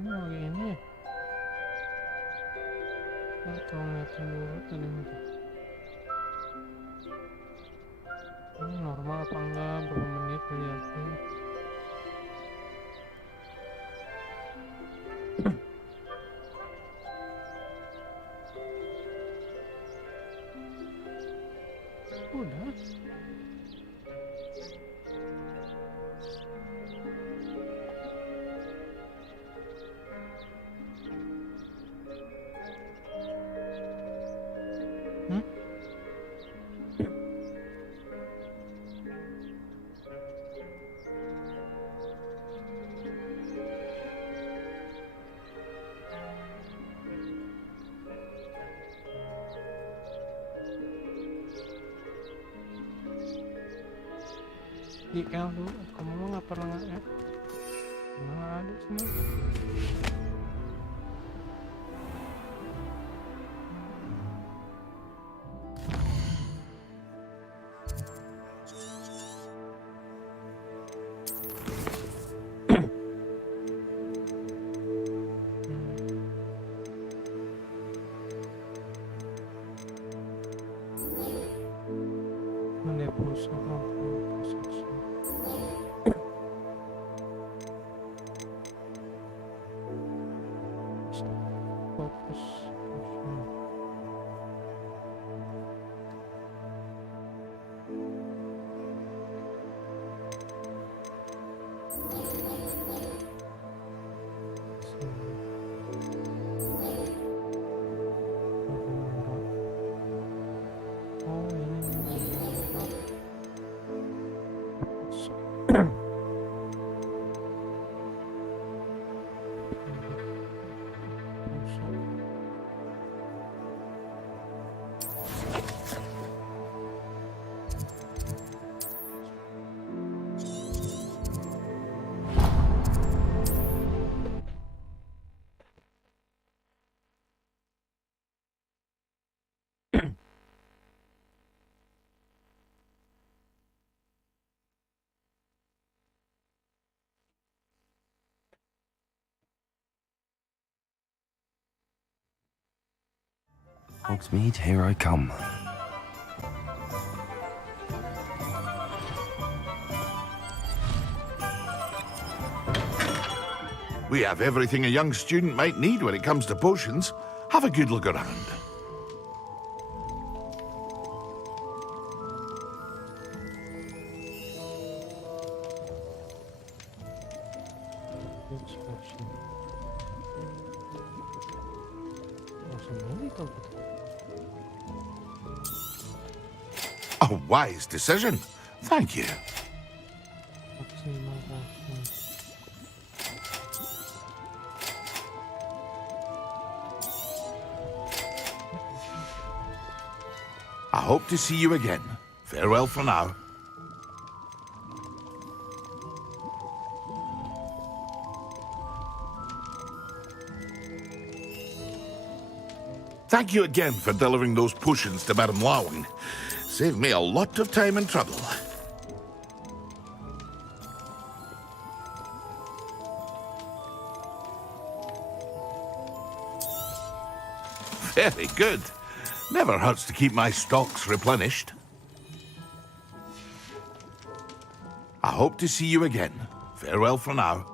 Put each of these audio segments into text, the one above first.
Oh ini. Atau ngeliatin dulu tadi itu. Ini normal apa enggak? Berapa menit lihatnya? Udah. Di L dulu, kamu mah nggak pernah nge-F. Nggak ada sini. Mana pulsa? Fokus. Hogsmeade, here I come. We have everything a young student might need when it comes to potions. Have a good look around. A wise decision. Thank you. I hope to see you again. Farewell for now. Thank you again for delivering those potions to Madame Lawing. Saved me a lot of time and trouble. Very good. Never hurts to keep my stocks replenished. I hope to see you again. Farewell for now.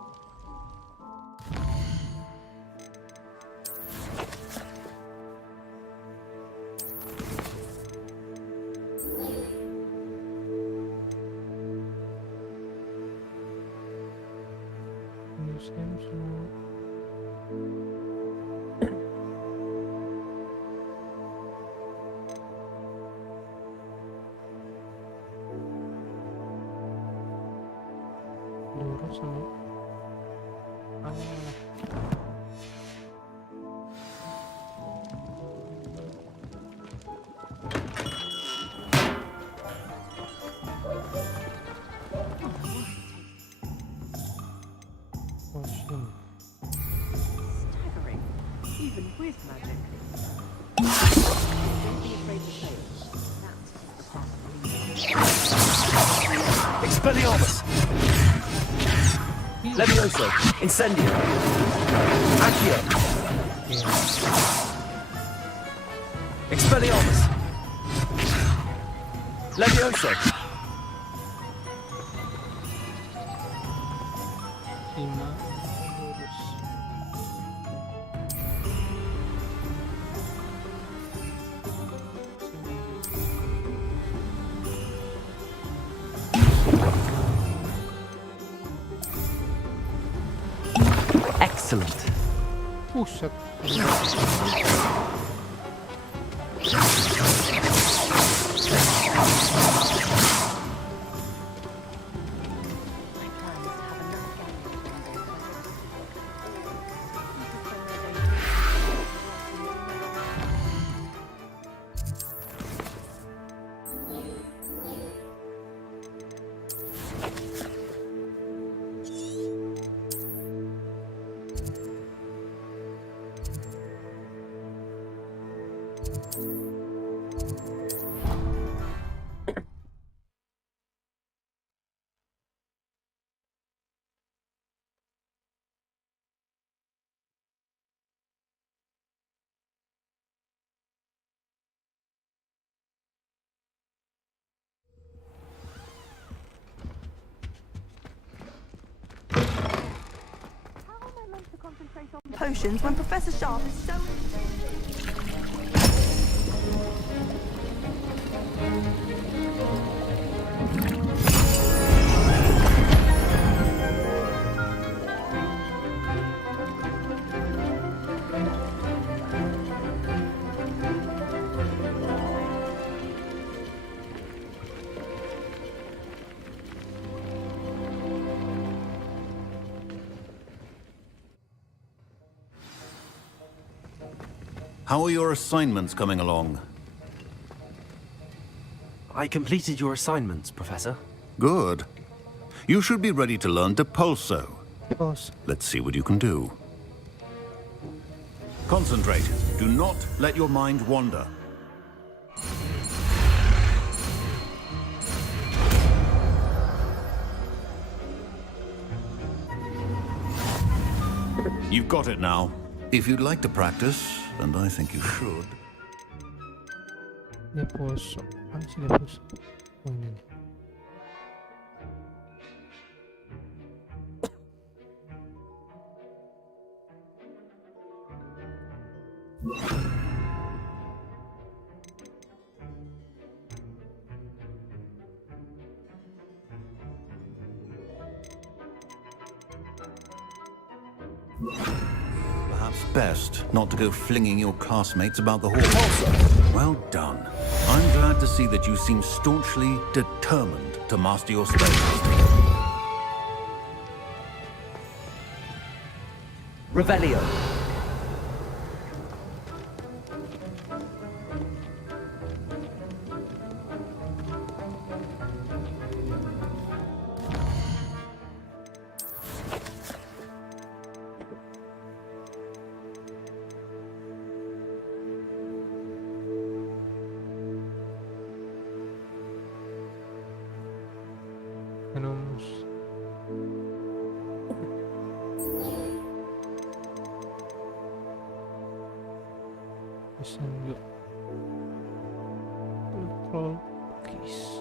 Lurus sama Staggering, even with magic. Don't be afraid to fail. Expelliarmus! Levioso! Incendio! Accio. Iya. Expelliarmus. Levioso. 5 lurus. Excellent. Buset. My plan is to have enough gamma to concentrate on potions when Professor Sharp is so... How are your assignments coming along? I completed your assignments, Professor. Good. You should be ready to learn Depulso. Boss. Let's see what you can do. Concentrate. Do not let your mind wander. You've got it now. If you'd like to practice, and I think you should. Depulso. Ano si Depulso? Oh, yun. Perhaps best not to go flinging your classmates about the hall. Well done. I'm glad to see that you seem staunchly determined to master your spells. Revelio. Anong... Isang yun. Control keys.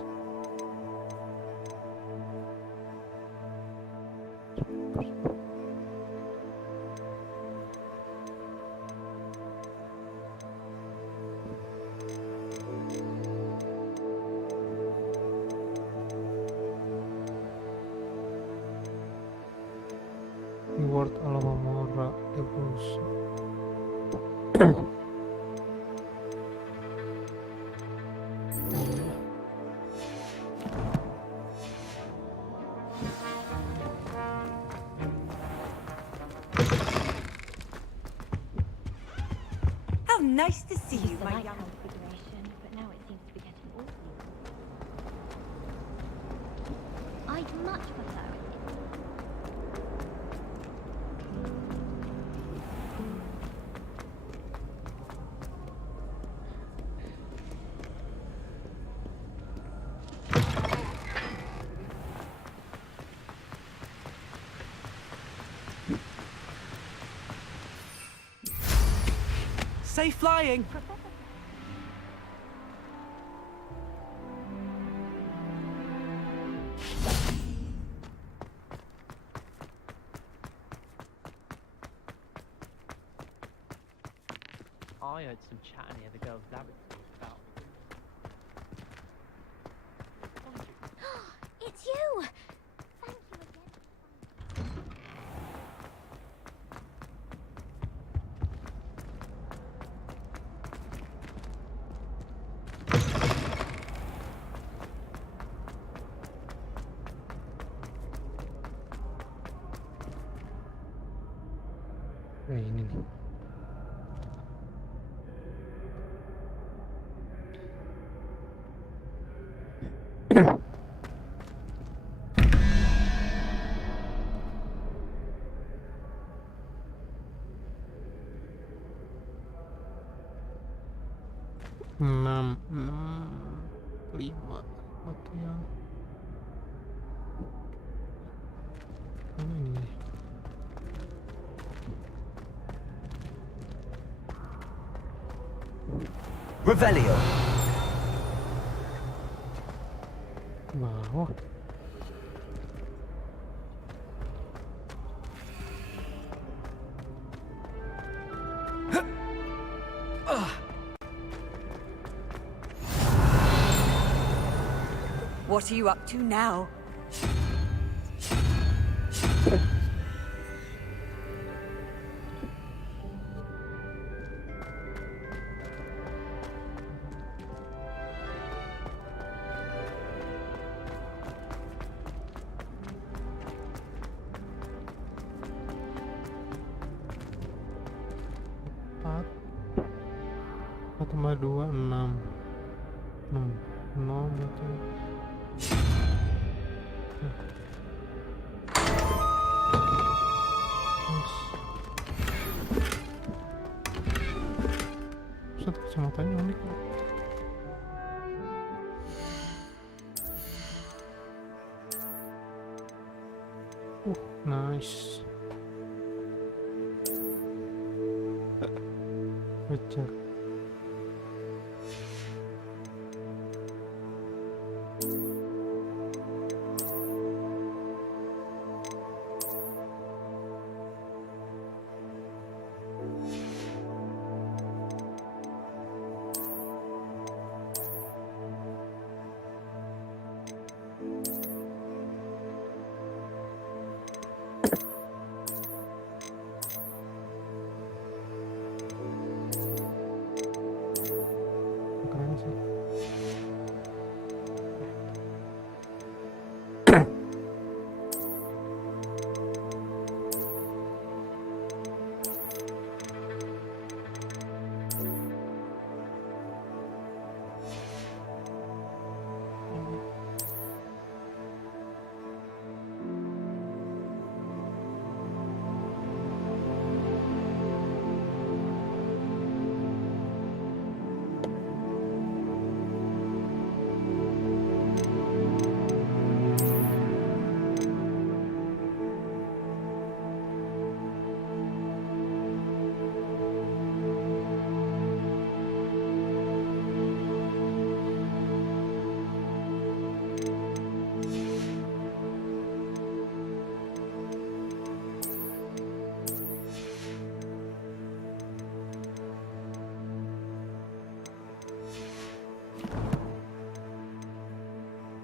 Reward Alamamora Depulso. How nice to see you, Used to my like young... configuration, but now it seems to be getting awfully. I'd much prefer it. Safe flying. I heard some chatting near the girls' laboratory about. It's you! Thank you again. Ini nih. Enam, lima, oke yang ini. Revelio. Bawah. What are you up to now? Empat tambah 2, 6. 0 berarti. Satu kecamatannya unik. Nice. Pecah. Keren sih.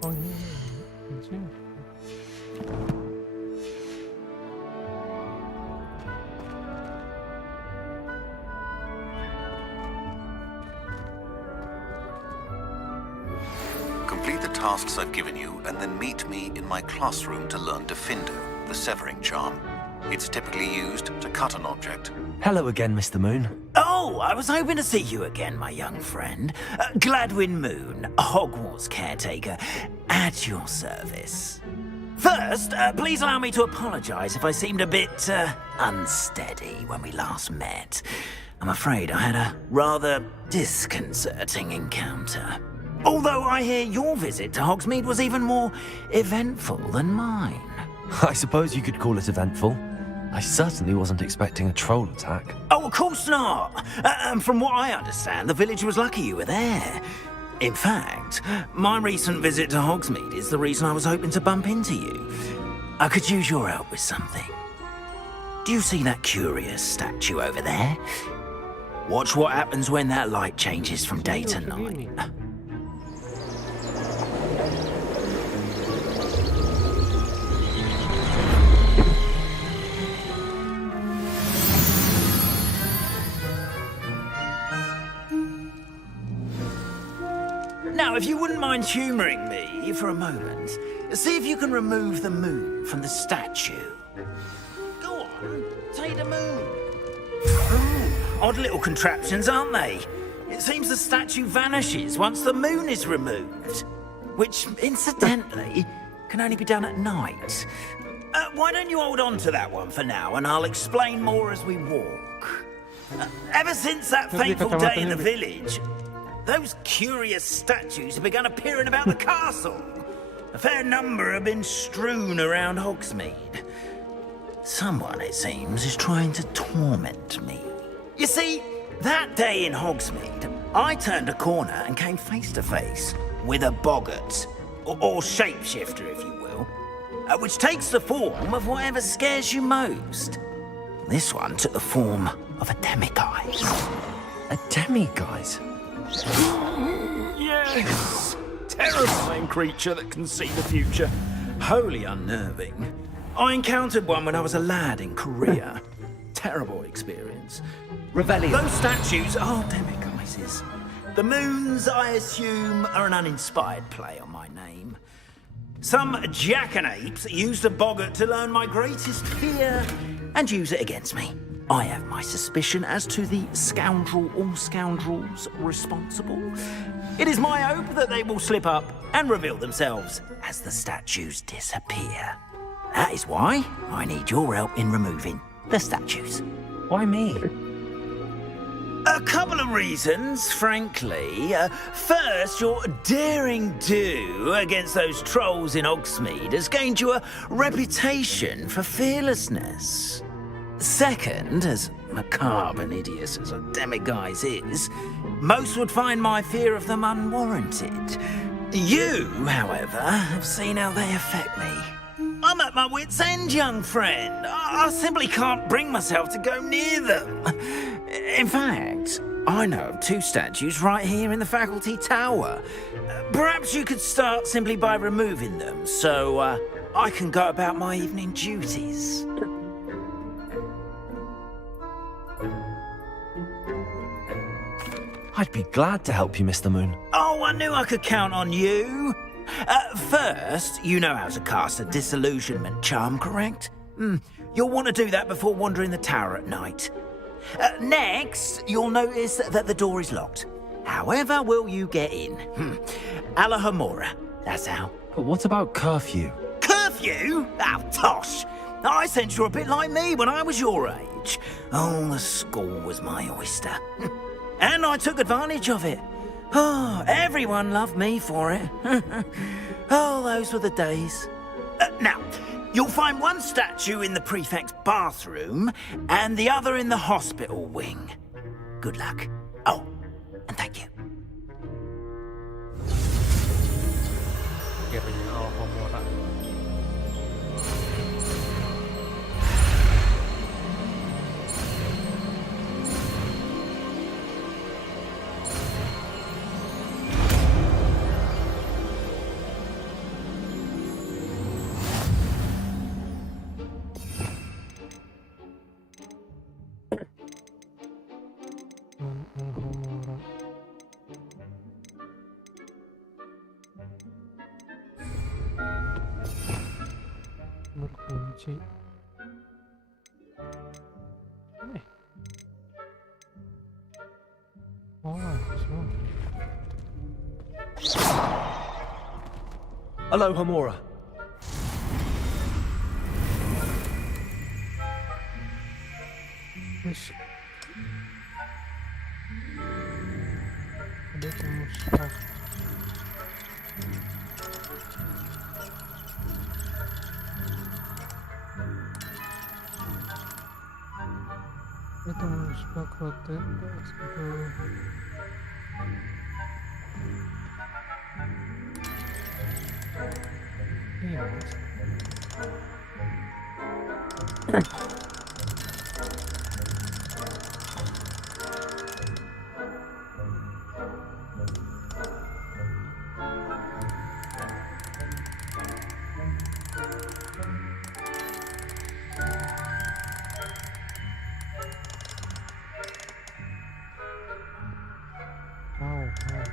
Oh iya, sini. Complete the tasks I've given you, and then meet me in my classroom to learn Defindo, the severing charm. It's typically used to cut an object. Hello again, Mr. Moon. Oh, I was hoping to see you again, my young friend. Gladwin Moon, Hogwarts caretaker, at your service. First, please allow me to apologize if I seemed a bit unsteady when we last met. I'm afraid I had a rather disconcerting encounter. Although I hear your visit to Hogsmeade was even more eventful than mine. I suppose you could call it eventful. I certainly wasn't expecting a troll attack. Oh, of course not. And from what I understand, the village was lucky you were there. In fact, my recent visit to Hogsmeade is the reason I was hoping to bump into you. I could use your help with something. Do you see that curious statue over there? Watch what happens when that light changes from day to night. Now, if you wouldn't mind humouring me for a moment, see if you can remove the moon from the statue. Go on, take the moon. Odd little contraptions, aren't they? It seems the statue vanishes once the moon is removed. Which, incidentally, can only be done at night. Why don't you hold on to that one for now, and I'll explain more as we walk. Ever since that fateful day in the village, those curious statues have begun appearing about the castle. A fair number have been strewn around Hogsmeade. Someone, it seems, is trying to torment me. You see, that day in Hogsmeade, I turned a corner and came face to face with a boggart, or shapeshifter, if you will, which takes the form of whatever scares you most. This one took the form of a demiguise. A demiguise? Yes! Terrifying creature that can see the future. Wholly unnerving. I encountered one when I was a lad in Korea. Terrible experience. Revelio. Those statues are demiguises. The moons, I assume, are an uninspired play on my name. Some jackanapes used a boggart to learn my greatest fear and use it against me. I have my suspicion as to the scoundrel or scoundrels responsible. It is my hope that they will slip up and reveal themselves as the statues disappear. That is why I need your help in removing the statues. Why me? A couple of reasons, frankly. First, your daring do against those trolls in Hogsmeade has gained you a reputation for fearlessness. Second, as macabre and hideous as a demiguise is, most would find my fear of them unwarranted. You, however, have seen how they affect me. I'm at my wit's end, young friend. I simply can't bring myself to go near them. In fact, I know of two statues right here in the faculty tower. Perhaps you could start simply by removing them, so I can go about my evening duties. I'd be glad to help you, Mr. Moon. Oh, I knew I could count on you. First, you know how to cast a disillusionment charm, correct? You'll want to do that before wandering the tower at night. Next, you'll notice that the door is locked. However will you get in? Alahomora, that's how. But what about curfew? Curfew? Oh, tosh. I sense you're a bit like me when I was your age. Oh, the school was my oyster. And I took advantage of it. Oh, everyone loved me for it. Oh, those were the days. Now, you'll find one statue in the prefect's bathroom and the other in the hospital wing. Good luck. Oh, and thank you. Akhirnya Alhomora. Alhomora. Berkunci. Oh, semua. Hello, Homora. Yes. Ada musuh. Itu musbah rotate itu. Iya. Wow, wow.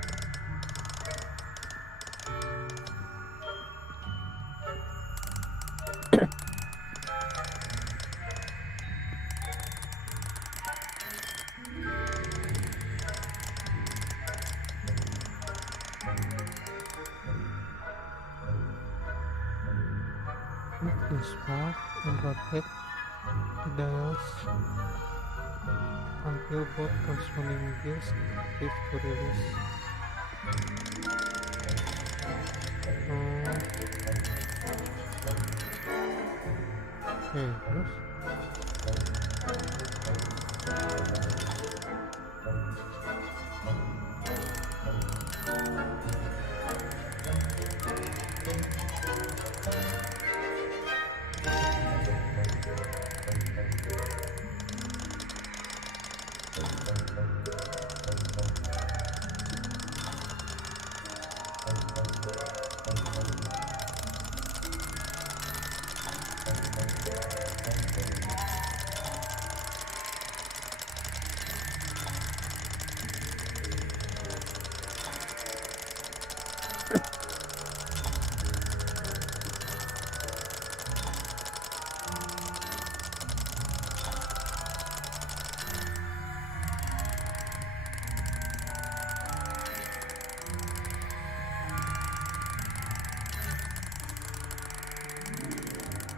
Move this bar and rotate the dials until both corresponding gears active to release. Oke, terus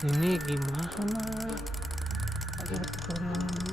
ini gimana? Ada tutorialnya.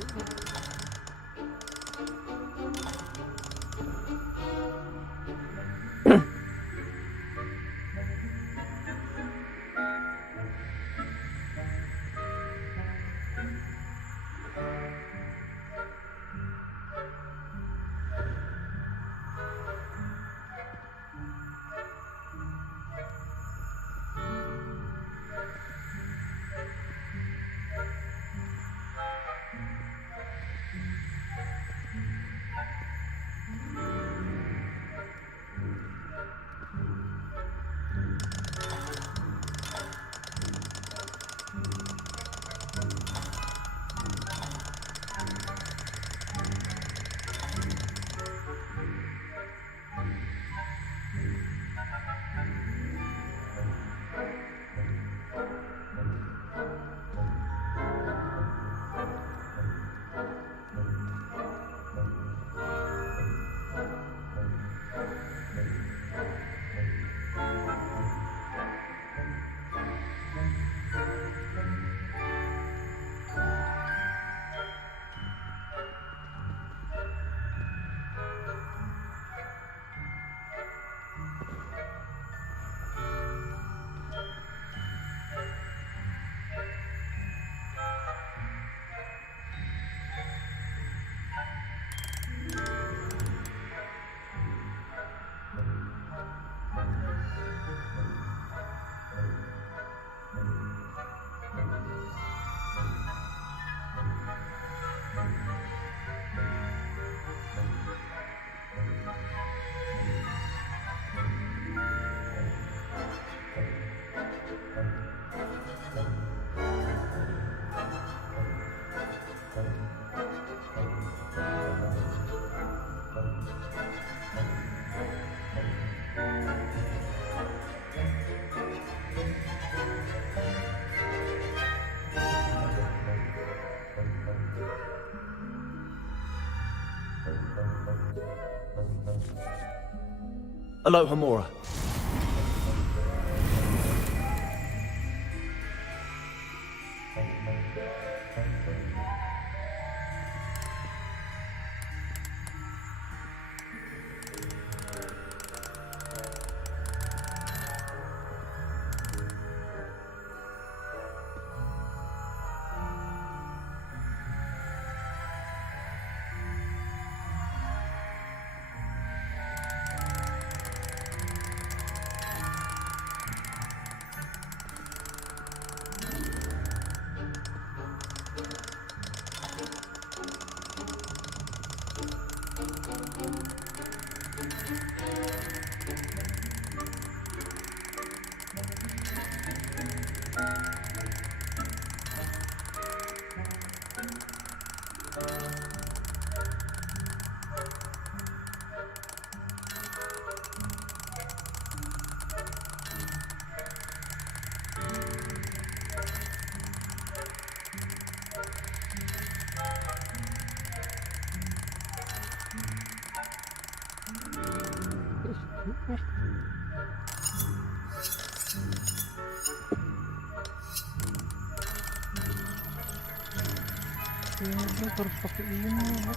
Aloha Mora. nih. Ini harus pakai ini ya.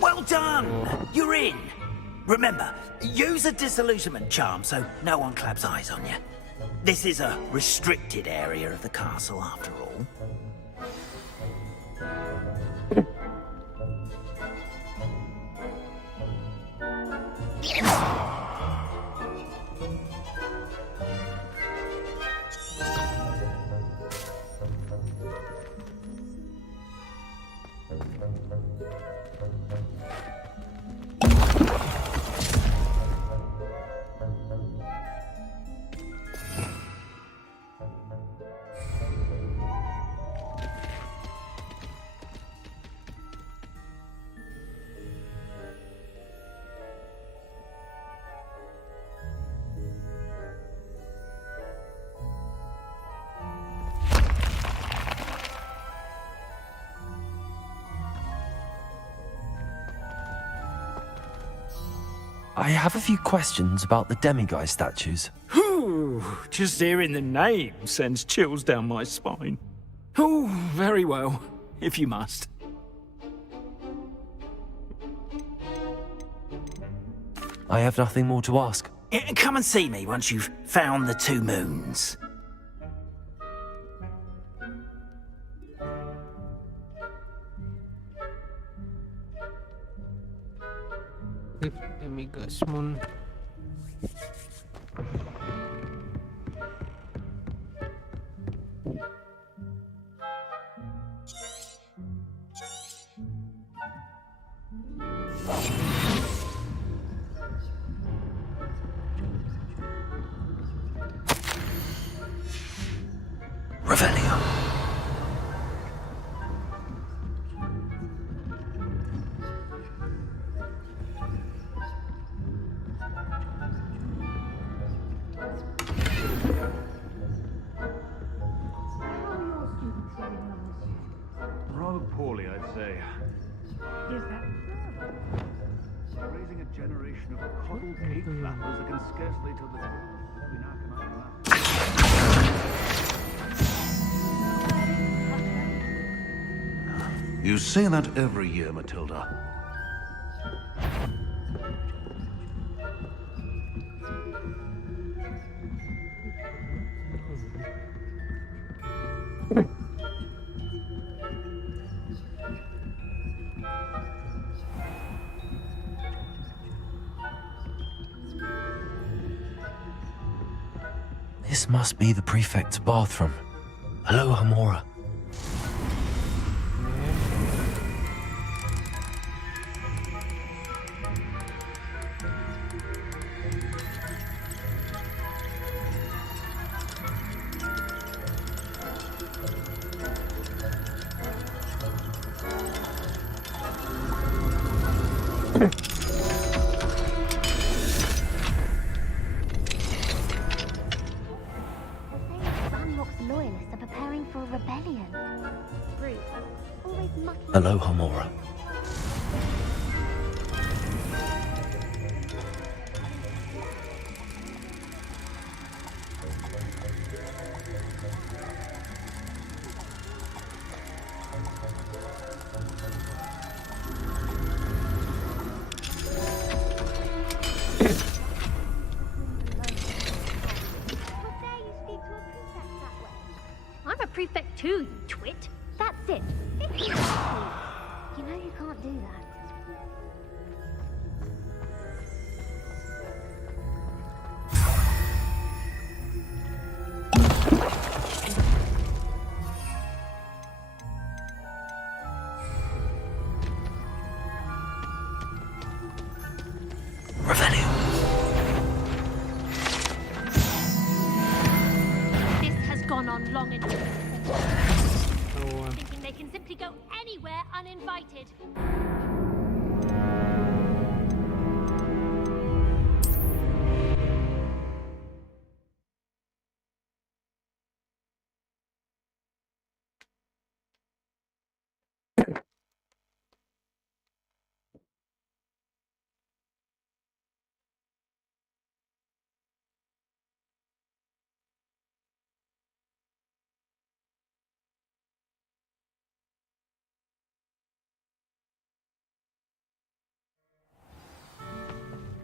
Well done! You're in. Remember, use a disillusionment charm so no one claps eyes on you. This is a restricted area of the castle, after all. I have a few questions about the demiguise statues. Ooh, just hearing the name sends chills down my spine. Oh, very well, if you must. I have nothing more to ask. Come and see me once you've found the 2 moons. Demigas moon. Revelio. Rather poorly, I'd say. Raising a generation of coddled cake flappers that can scarcely tell the truth. We now come out of that. You say that every year, Matilda. This must be the prefect's bathroom. Hello, Hamora. Loyalists are preparing for a rebellion. Bruce, always mucking. Hello, Hamora. I'm a prefect too, you twit. That's it. You know you can't do that. Revelio. This has gone on long enough. So, Thinking they can simply go anywhere uninvited.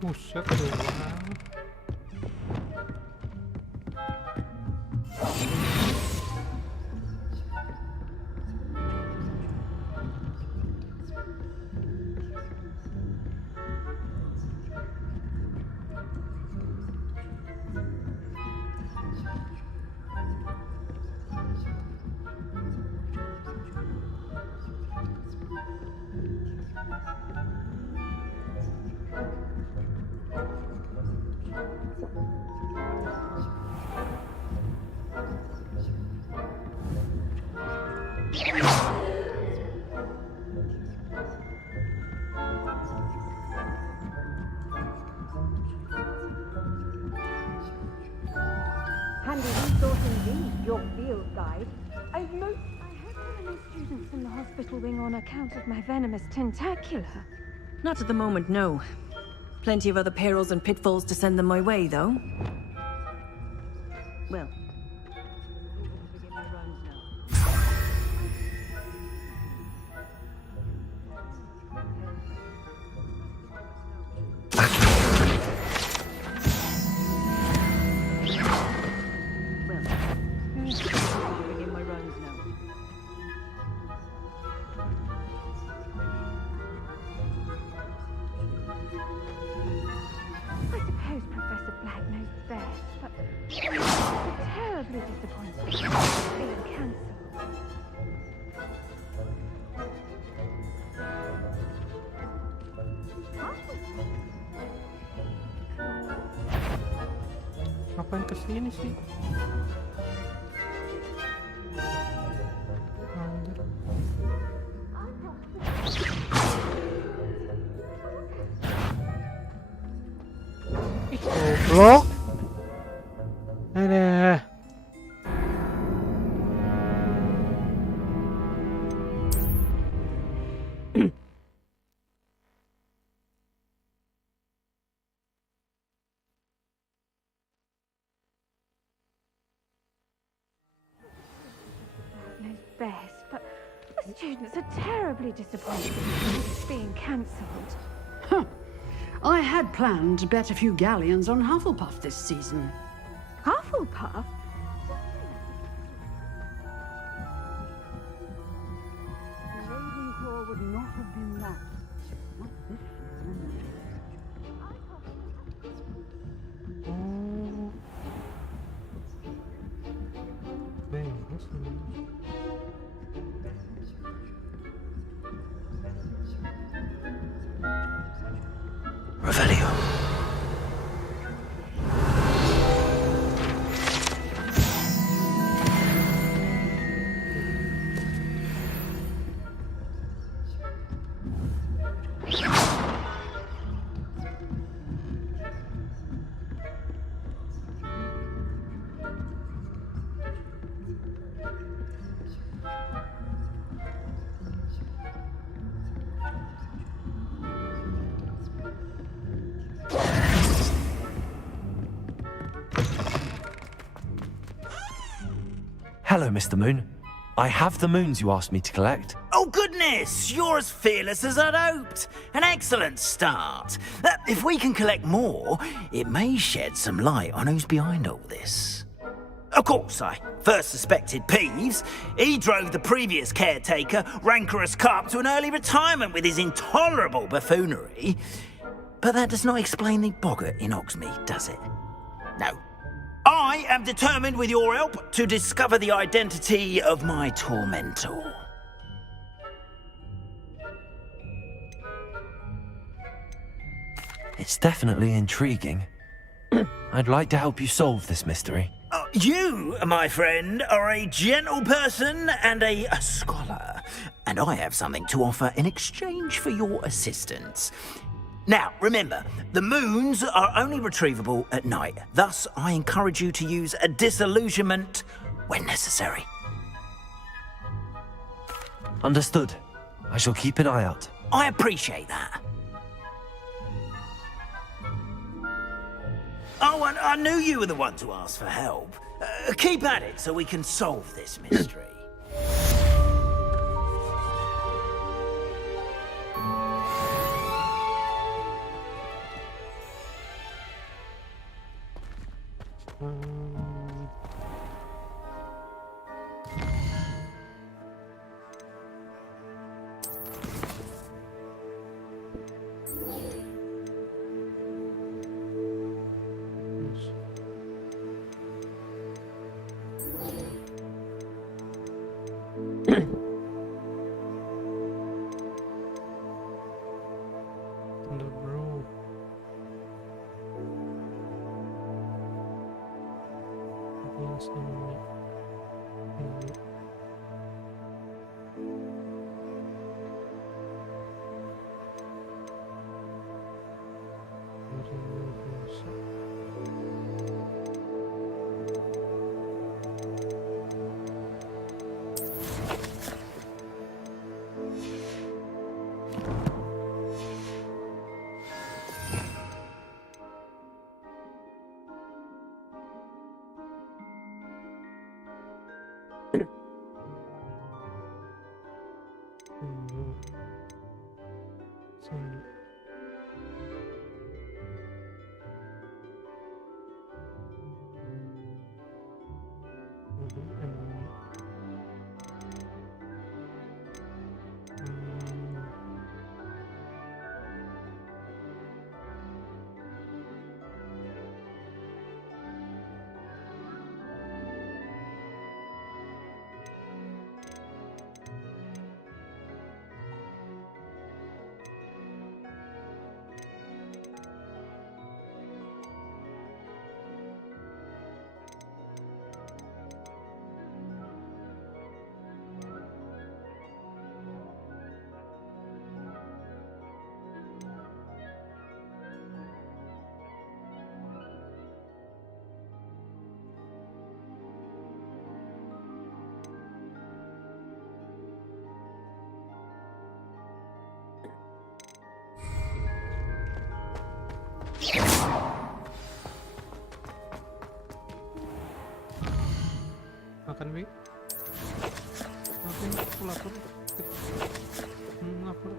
buset tuh. Handy resource indeed, your field guide. I hope there are no students in the hospital wing on account of my venomous tentacula. Not at the moment, no. Plenty of other perils and pitfalls to send them my way, though. Well. Begin my rounds now. Begin my rounds now. I suppose Professor Black knows best, but I'm terribly disappointed being cancelled. Ngapain kesini sih? Anjir. Ih, goblok. Ada. Knows best, but the students are terribly disappointed being cancelled. Huh. I had planned to bet a few galleons on Hufflepuff this season. Hufflepuff? Ravenclaw would not have been matched. Not this season. Oh. Bagus. Revelio. Hello, Mr. Moon. I have the moons you asked me to collect. Oh, goodness! You're as fearless as I'd hoped. An excellent start. If we can collect more, it may shed some light on who's behind all this. Of course, I first suspected Peeves. He drove the previous caretaker, Rancorous Carp, to an early retirement with his intolerable buffoonery. But that does not explain the boggart in Hogsmeade, does it? No. I am determined, with your help, to discover the identity of my tormentor. It's definitely intriguing. I'd like to help you solve this mystery. You, my friend, are a gentle person and a scholar, and I have something to offer in exchange for your assistance. Now, remember, the moons are only retrievable at night. Thus, I encourage you to use a disillusionment when necessary. Understood. I shall keep an eye out. I appreciate that. Oh, and I knew you were the one to ask for help. Keep at it so we can solve this mystery. Sini. Makan Wi. Aku lapar. Lapar.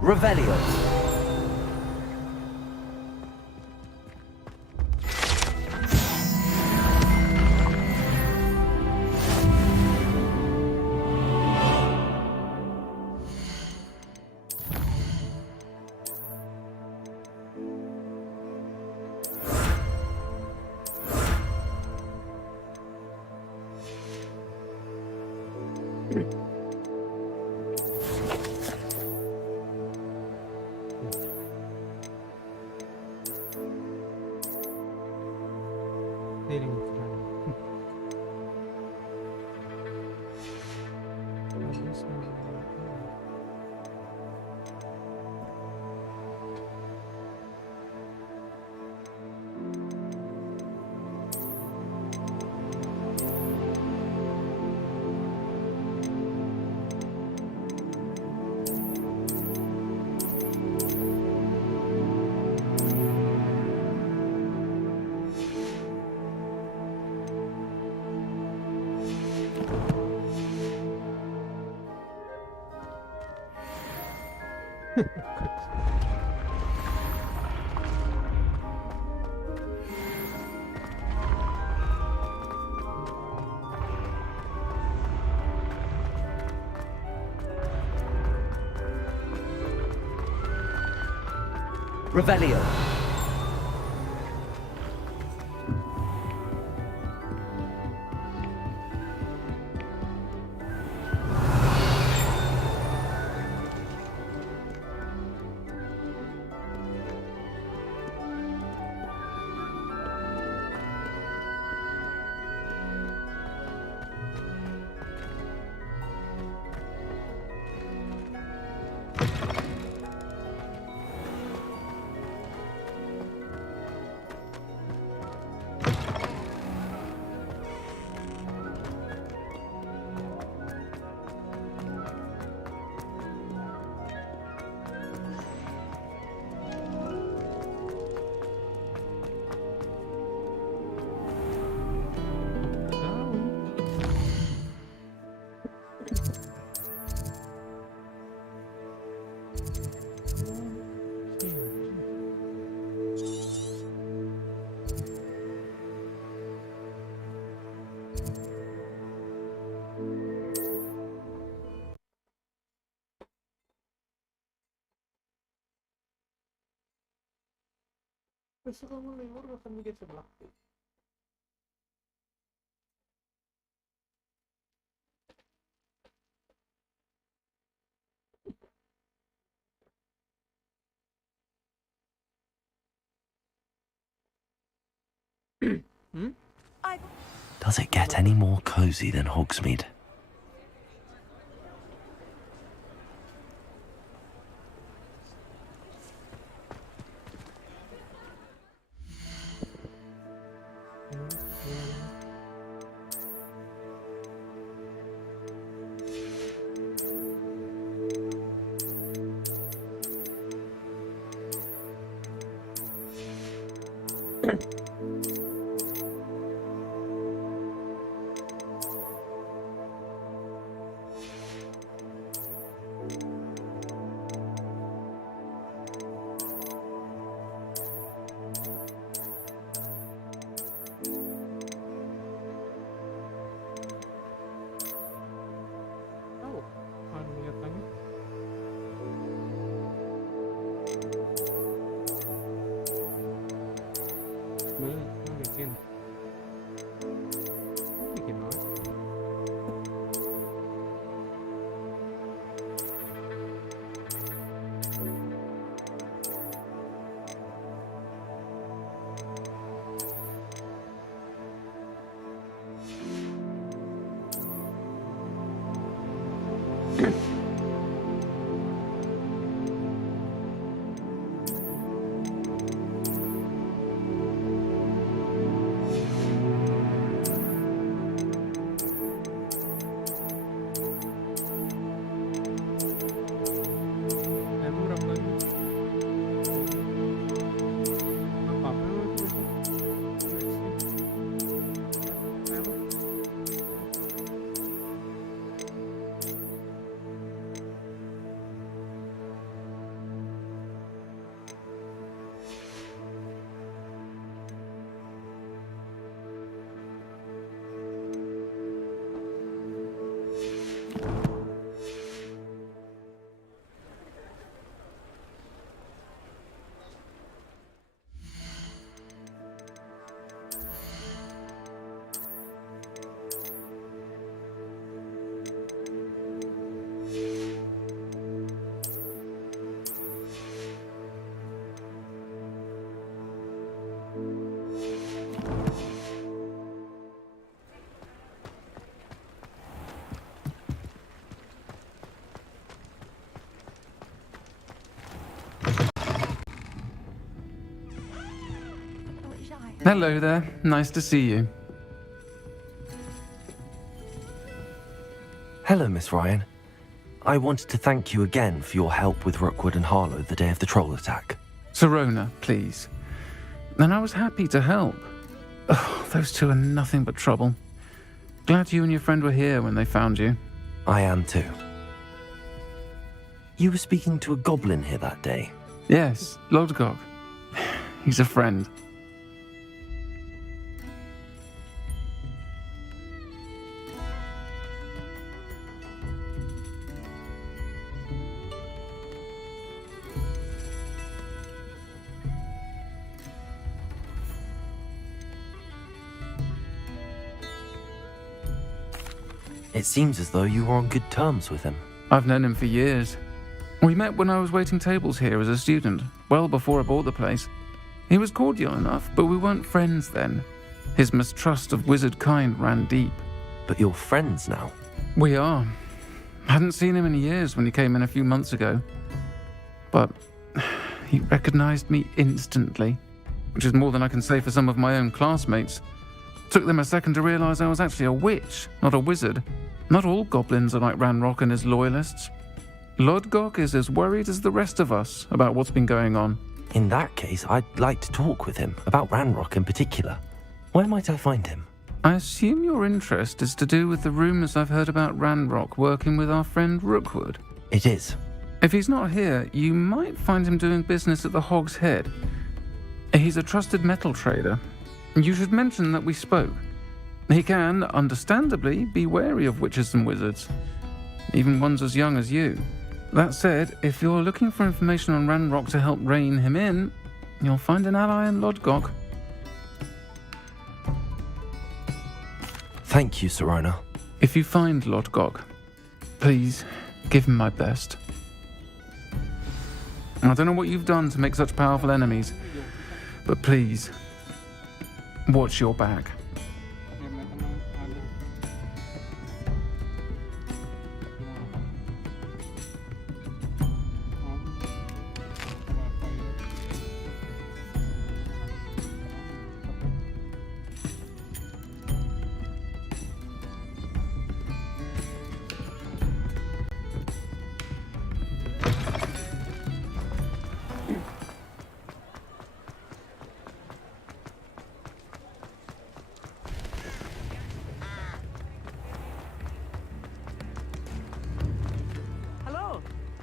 Revelio. Piring. Revelio. Questo non lo vorrei farmi che c'è là. Does it get any more cozy than Hogsmeade? Bikin. Bikin apa? Hello there. Nice to see you. Hello, Miss Ryan. I wanted to thank you again for your help with Rookwood and Harlow the day of the troll attack. Sirona, please. And I was happy to help. Oh, those two are nothing but trouble. Glad you and your friend were here when they found you. I am too. You were speaking to a goblin here that day. Yes, Lodgok. He's a friend. It seems as though you were on good terms with him. I've known him for years. We met when I was waiting tables here as a student, well before I bought the place. He was cordial enough, but we weren't friends then. His mistrust of wizard kind ran deep. But you're friends now? We are. Hadn't seen him in years when he came in a few months ago. But he recognized me instantly, which is more than I can say for some of my own classmates. Took them a second to realize I was actually a witch, not a wizard. Not all goblins are like Ranrock and his loyalists. Lodgok is as worried as the rest of us about what's been going on. In that case, I'd like to talk with him, about Ranrock in particular. Where might I find him? I assume your interest is to do with the rumors I've heard about Ranrock working with our friend Rookwood. It is. If he's not here, you might find him doing business at the Hog's Head. He's a trusted metal trader. You should mention that we spoke. He can, understandably, be wary of witches and wizards, even ones as young as you. That said, if you're looking for information on Ranrock to help rein him in, you'll find an ally in Lodgok. Thank you, Sirona. If you find Lodgok, please give him my best. I don't know what you've done to make such powerful enemies, but please, watch your back.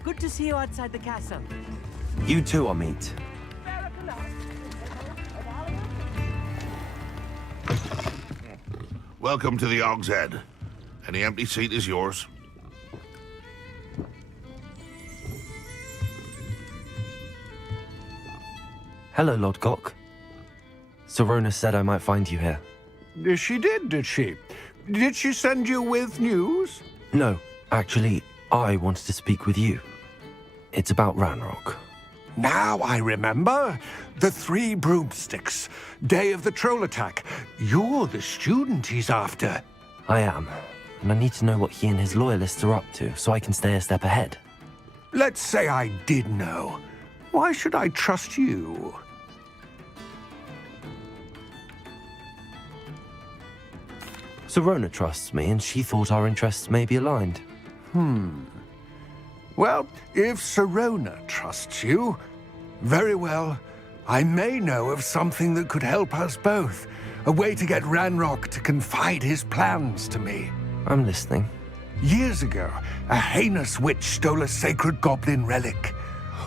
Good to see you outside the castle. You too, Amit. Welcome to the Hog's Head. Any empty seat is yours. . Hello, Lord Gok. Sorona said I might find you here. She did she? Did she send you with news? No, actually, I wanted to speak with you. It's about Ranrock. Now I remember. The 3 broomsticks. Day of the troll attack. You're the student he's after. I am, and I need to know what he and his loyalists are up to so I can stay a step ahead. Let's say I did know. Why should I trust you? Sorona trusts me, and she thought our interests may be aligned. Well, if Sorona trusts you, very well. I may know of something that could help us both. A way to get Ranrock to confide his plans to me. I'm listening. Years ago, a heinous witch stole a sacred goblin relic.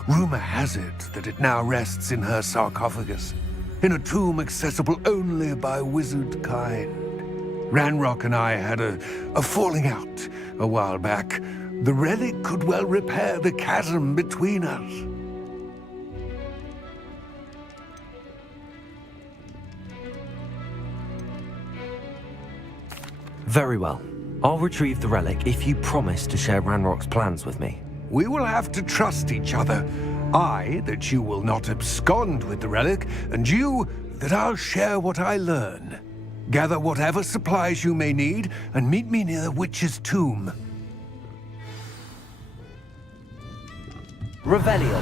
Rumor has it that it now rests in her sarcophagus, in a tomb accessible only by wizard kind. Ranrock and I had a falling out a while back. The relic could well repair the chasm between us. Very well. I'll retrieve the relic if you promise to share Ranrock's plans with me. We will have to trust each other. I, that you will not abscond with the relic, and you, that I'll share what I learn. Gather whatever supplies you may need, and meet me near the witch's tomb. Revelio.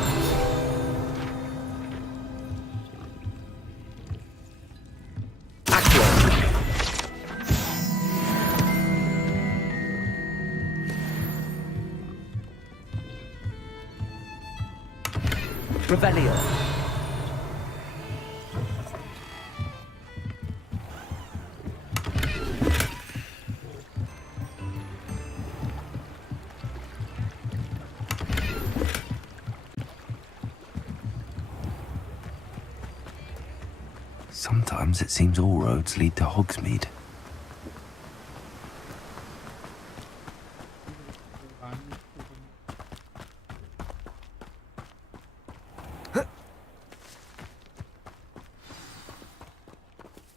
Revelio. Sometimes it seems all roads lead to Hogsmeade.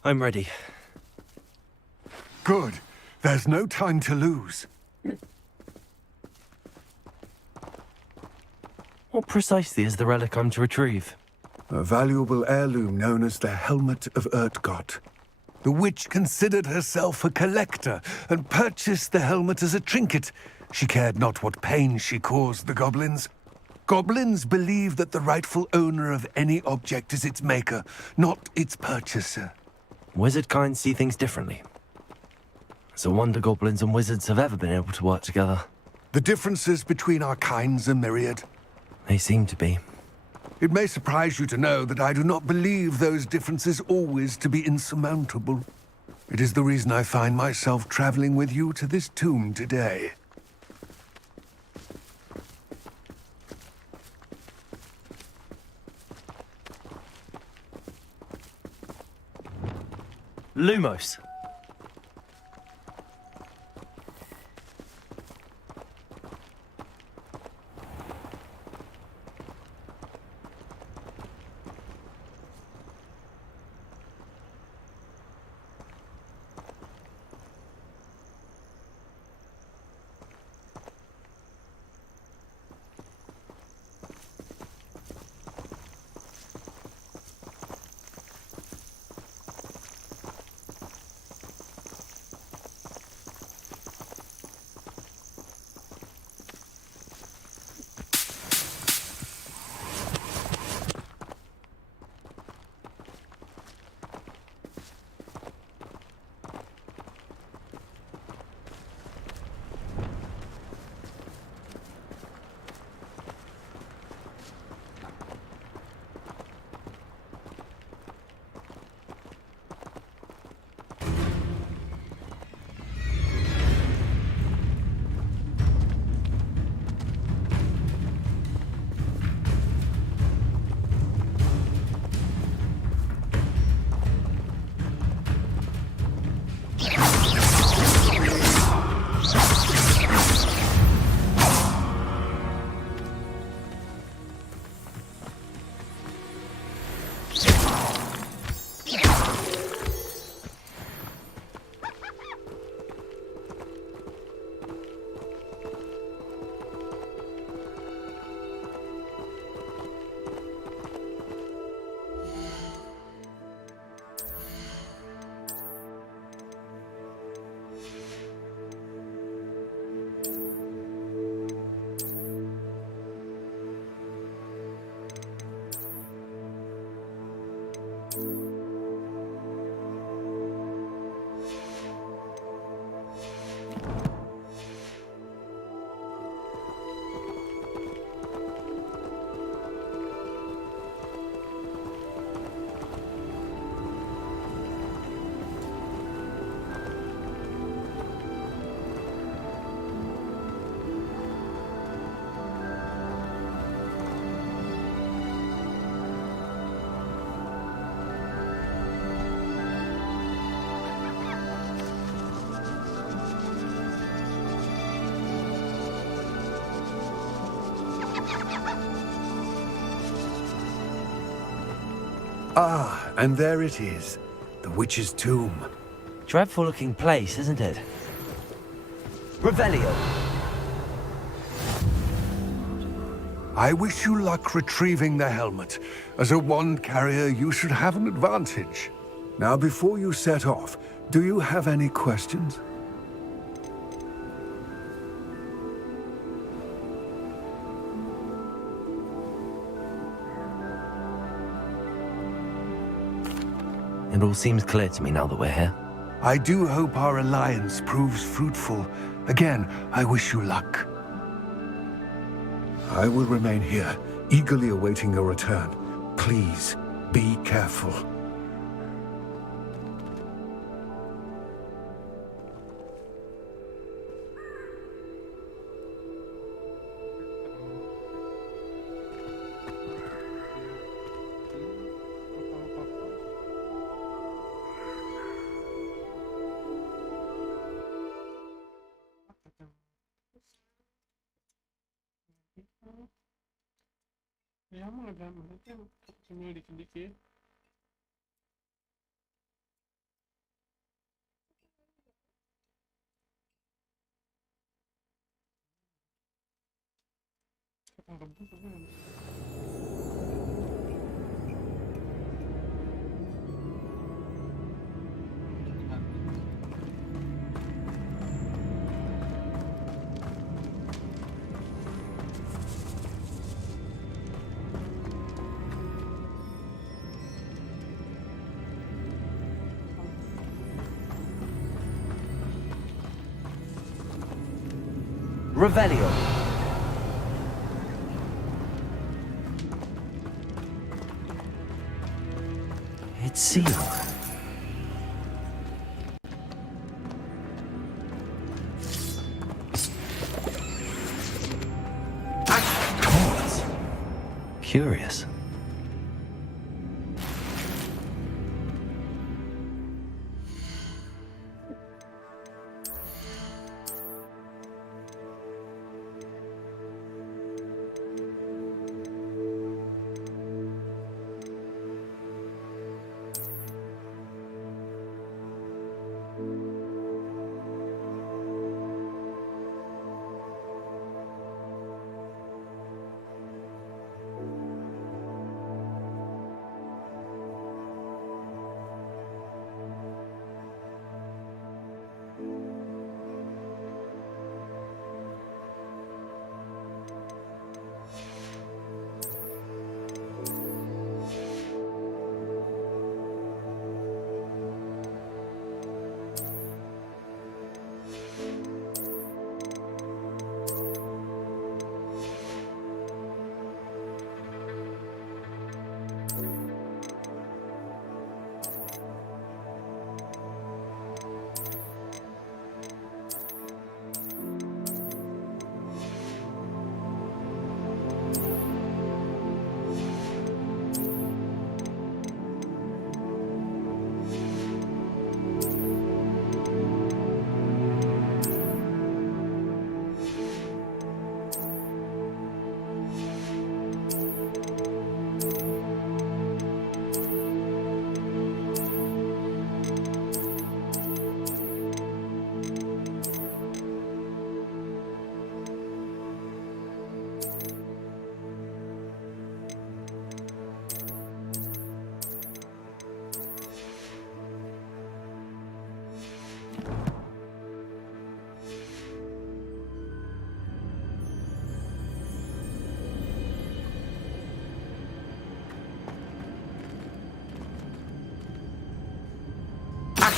I'm ready. Good. There's no time to lose. What precisely is the relic I'm to retrieve? A valuable heirloom known as the Helmet of Urtgott. The witch considered herself a collector and purchased the helmet as a trinket. She cared not what pain she caused the goblins. Goblins believe that the rightful owner of any object is its maker, not its purchaser. Wizard kind see things differently. It's a wonder goblins and wizards have ever been able to work together. The differences between our kinds are myriad. They seem to be. It may surprise you to know that I do not believe those differences always to be insurmountable. It is the reason I find myself traveling with you to this tomb today. Lumos. Ah, and there it is. The witch's tomb. Dreadful looking place, isn't it? Revelio. I wish you luck retrieving the helmet. As a wand carrier, you should have an advantage. Now, before you set off, do you have any questions? It all seems clear to me now that we're here. I do hope our alliance proves fruitful. Again, I wish you luck. I will remain here, eagerly awaiting your return. Please, be careful. Ya mau ada mereka cuma dikit-dikit. Ketang rebus apa? Revelio. It's sealed. Curious.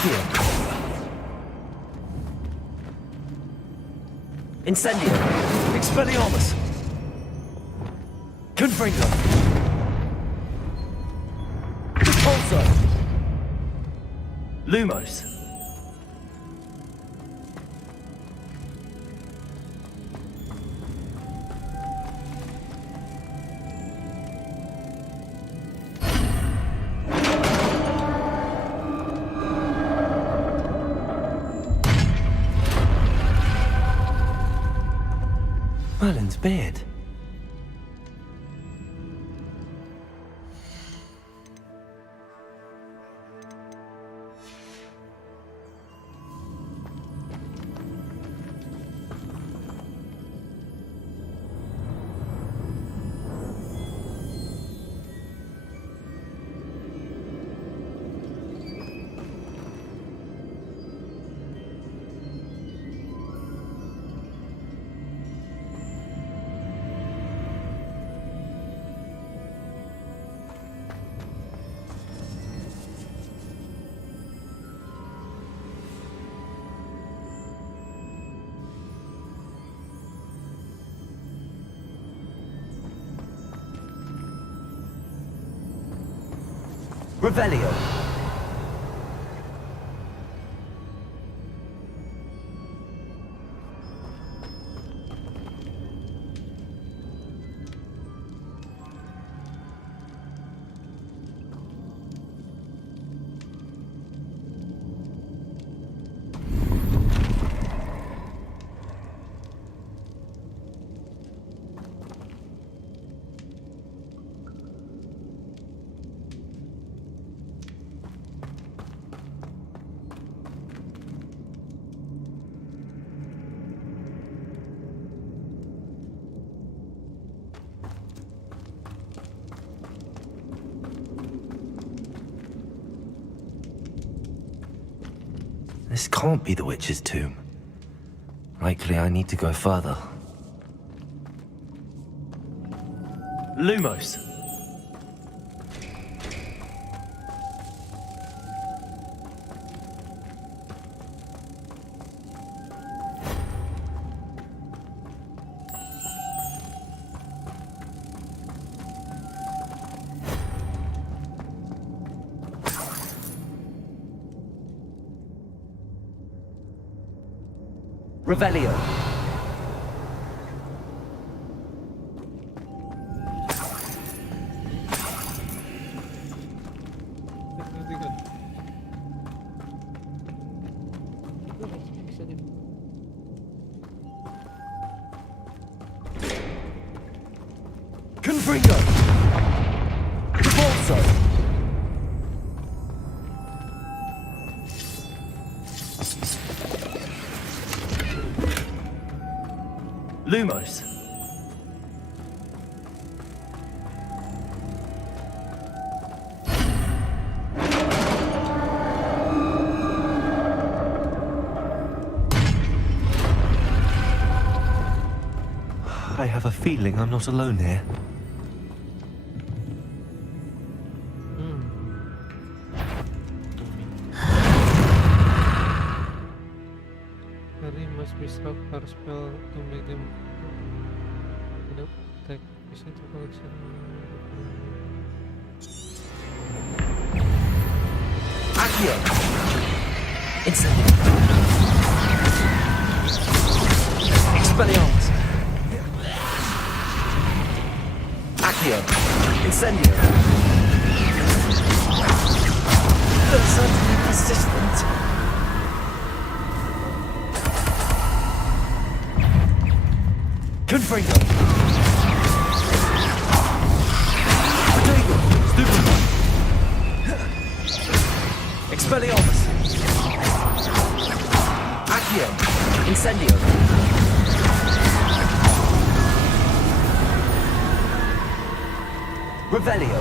Accio. Incendio. Expelliarmus. Confringo. Repulso. Lumos. Merlin's beard. Revelio. This can't be the witch's tomb. Likely I need to go further. Lumos. Revelio. Confringo. Repulso. Lumos. I have a feeling I'm not alone here. Harry must be struck per spell to make them attack. Bisa to collection. Accio. Incendio. Expelliarmus. Accio. Incendio. They're certainly persistent. Confringo. Potato. Stupid. Expelliarmus. Accio. Incendio. Revelio.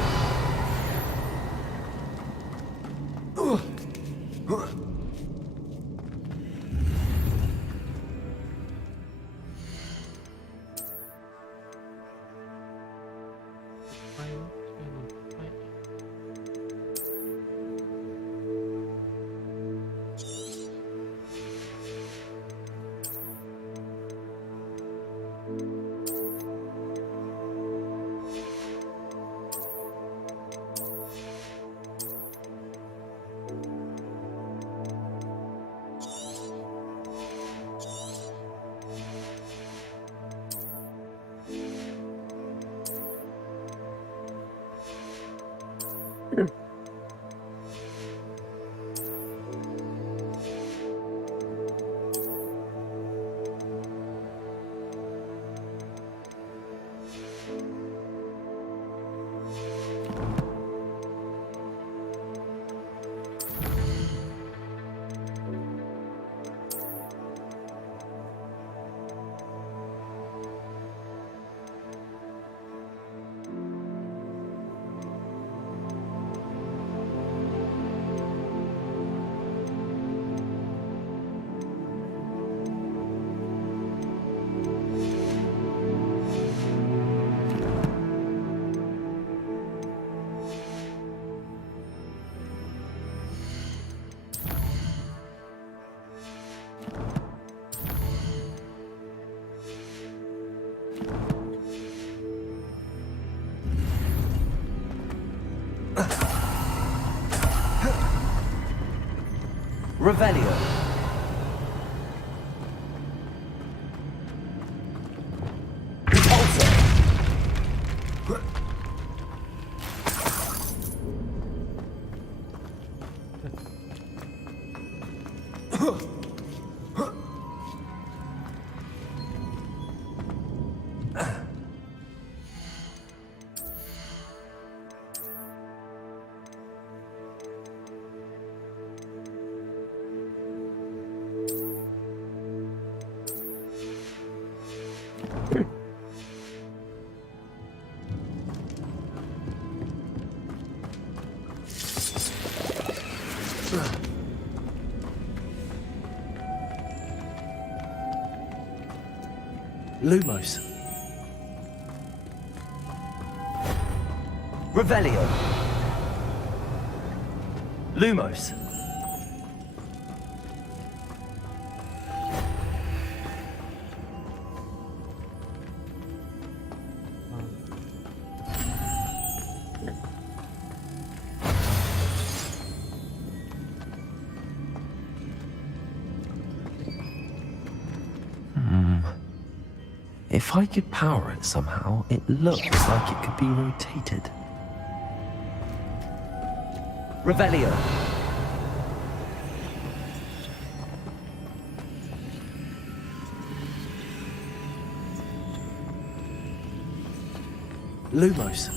Revelio. Lumos. Revelio. Lumos. If I could power it somehow, it looks like it could be rotated. Revelio. Lumos.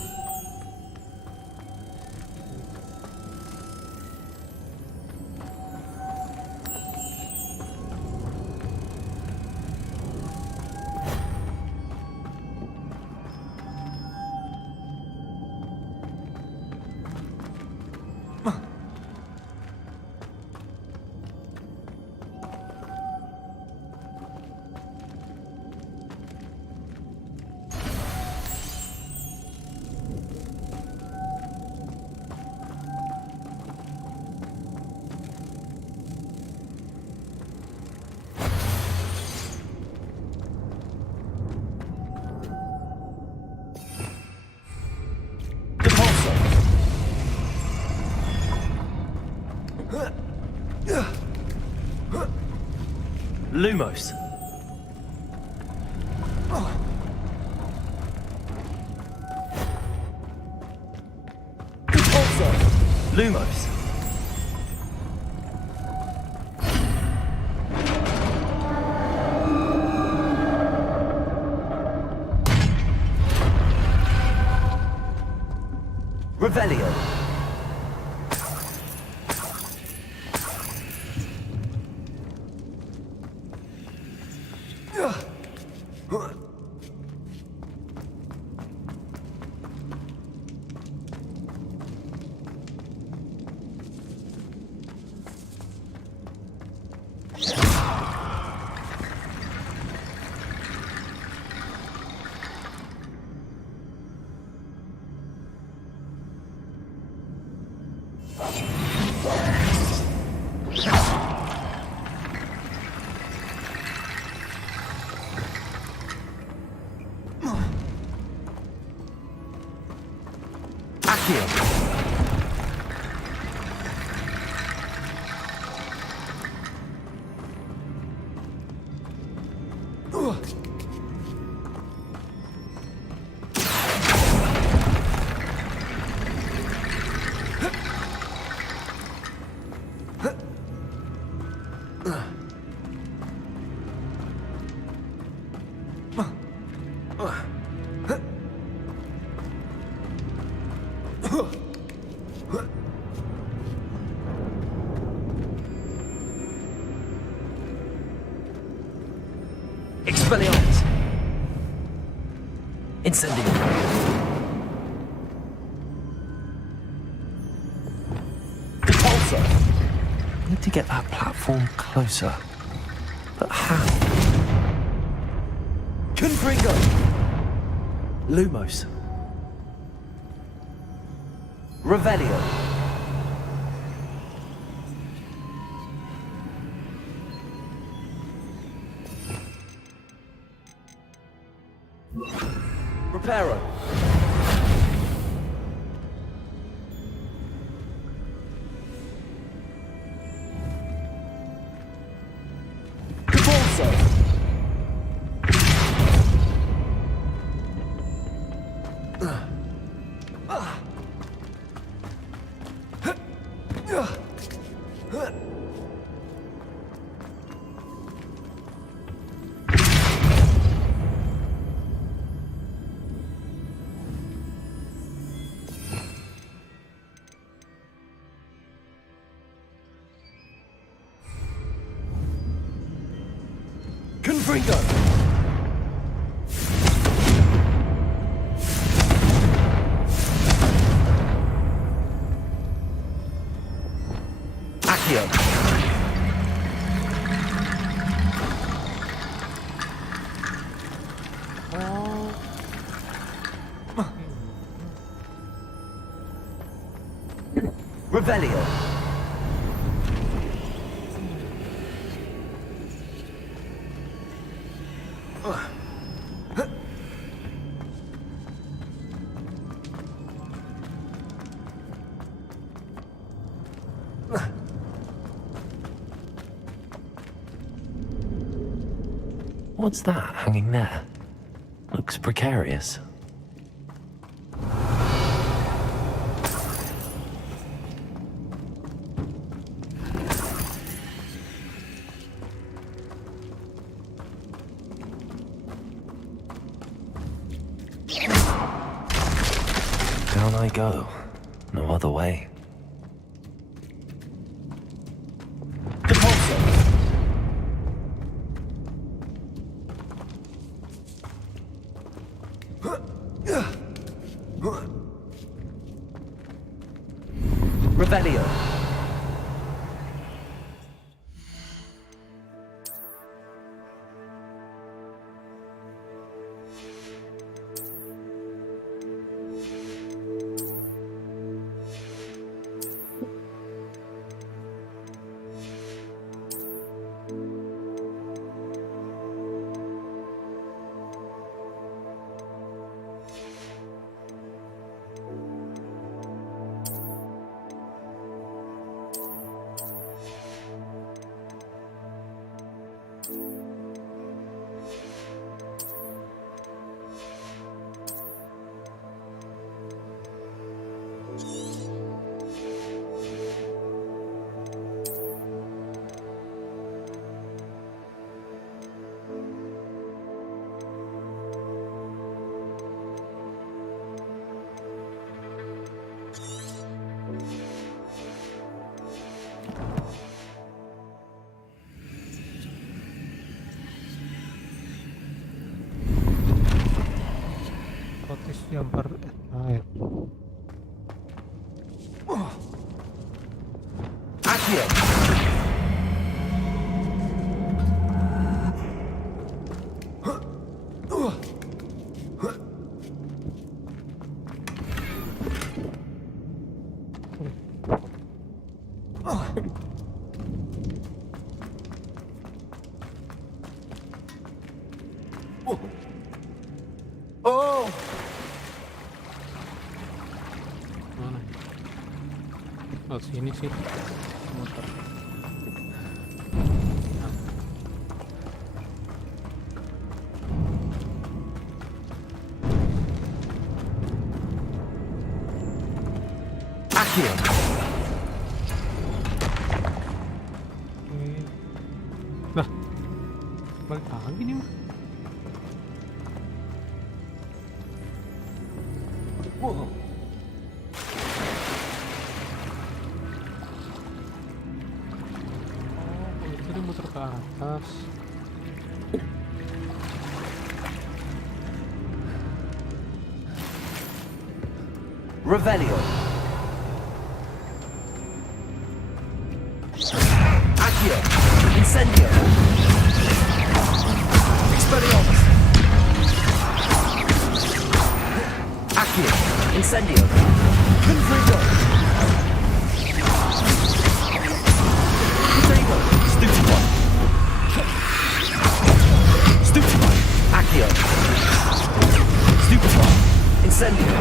Lumos. Lumos. Revelio. Expelliarmus! Incendium! Repulsor! Need to get that platform closer. But how? Confringo! Lumos! Revelio! Reparo! Capulso! Confringo! Accio! Revelio! What's that hanging there? Looks precarious. Down I go. No other way. Revelio. Otis yang air. Accio. Oh! Mana? Oh, sini sih motor. Accio. Lah, balik lagi nih mah. Whoa. ke atas. Revelio. Accio. Incendio. Expelliarmus. Accio. Incendio. Confringo. Potato. Stupefy. Stupefy. Accio. Stupefy. Incendio.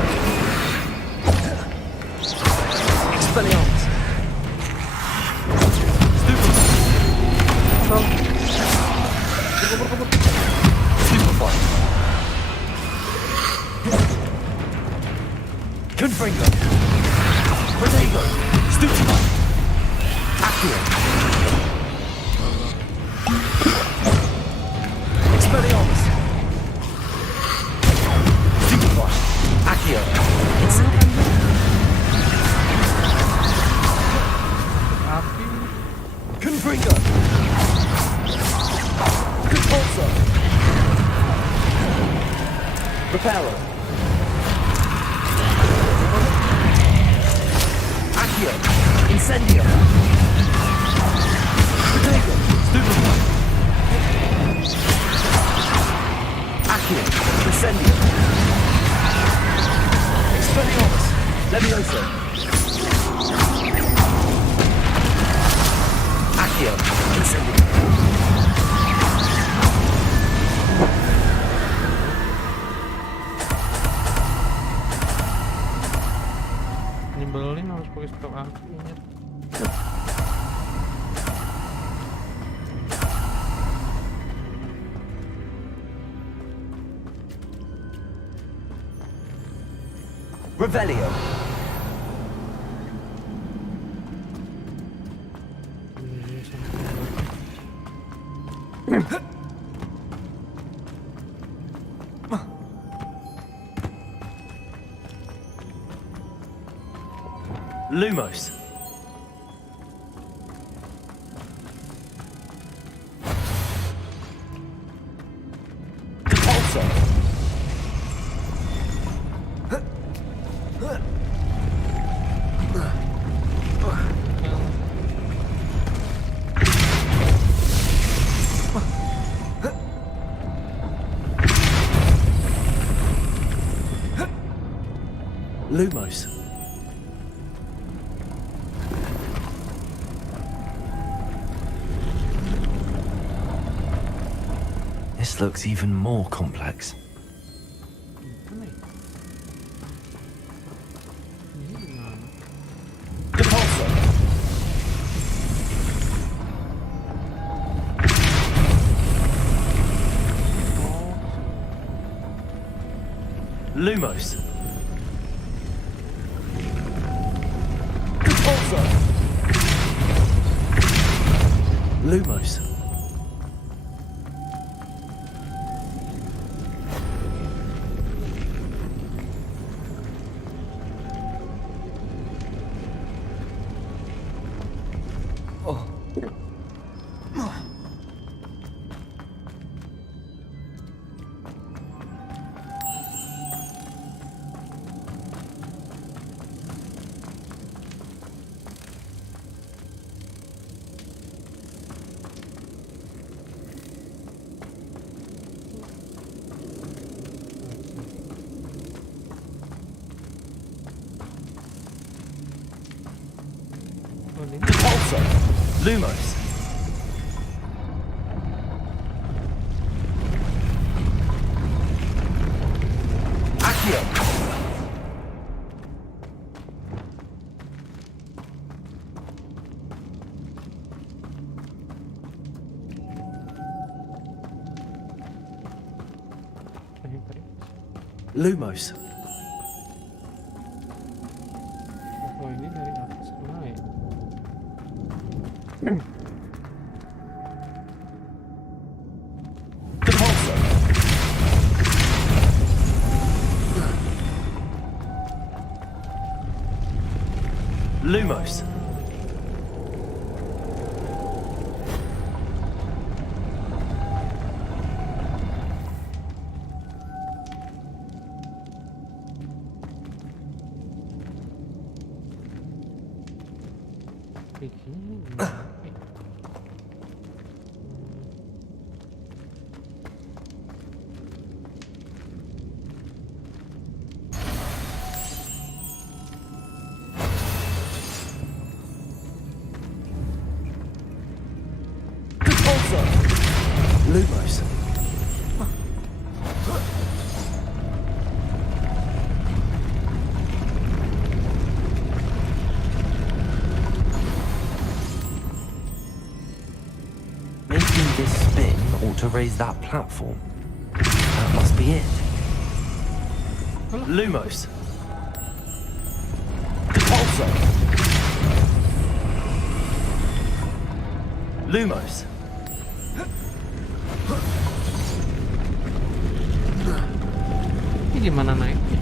Expelliarmus. Stupefy. Confringo. Potato. Stupefy. Accio. Expelliarmus. Stupefy. Accio. Incendio. Confringo. Compulsor. Reparo. Accio. Incendio. Potato. Stupefy. Accio. Incendio. Expelliarmus. Levioso. Accio. Incendio. Nyebelin harus pakai stok apinya. Revelio. Lumos. Compulsor. Lumos. This looks even more complex. Compulsor. Lumos. Compulsor. Lumos. Compulsor. Lumos. Accio. Lumos. Oh, ini dari atas ke naik. Compulsor. Lumos. Bikinnya gimana? Lumos. Making this spin ought to raise that platform. That must be it. Lumos. Repulsor. Lumos. Ini gimana naiknya?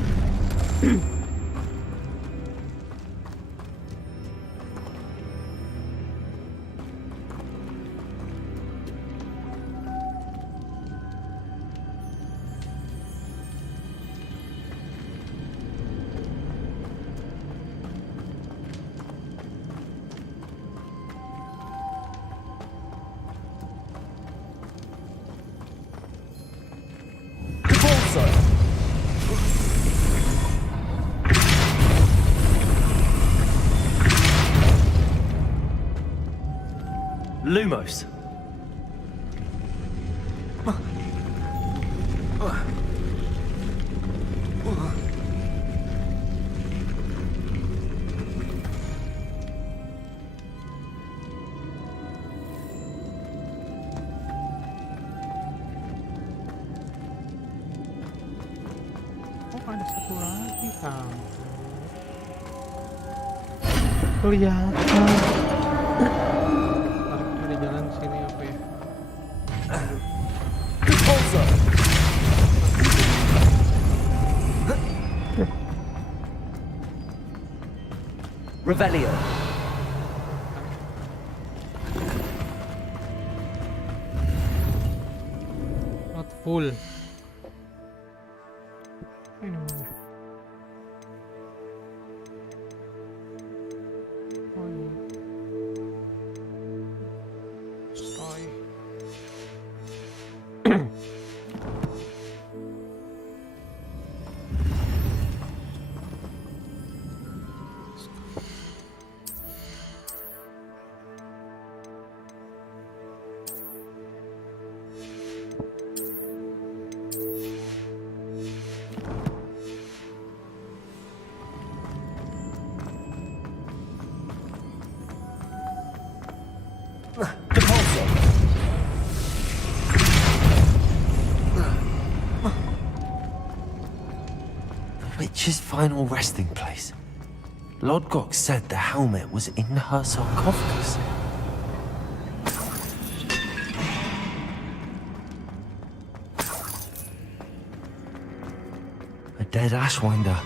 Lumos. Oh, ada satu lagi kamu. Kelihatan. Ada jalan sini apa ya? Revelio. Not full. Ini mana? Oh ini. Destroy. Witch's final resting place. Lodgok said the helmet was in her sarcophagus. A dead Ashwinder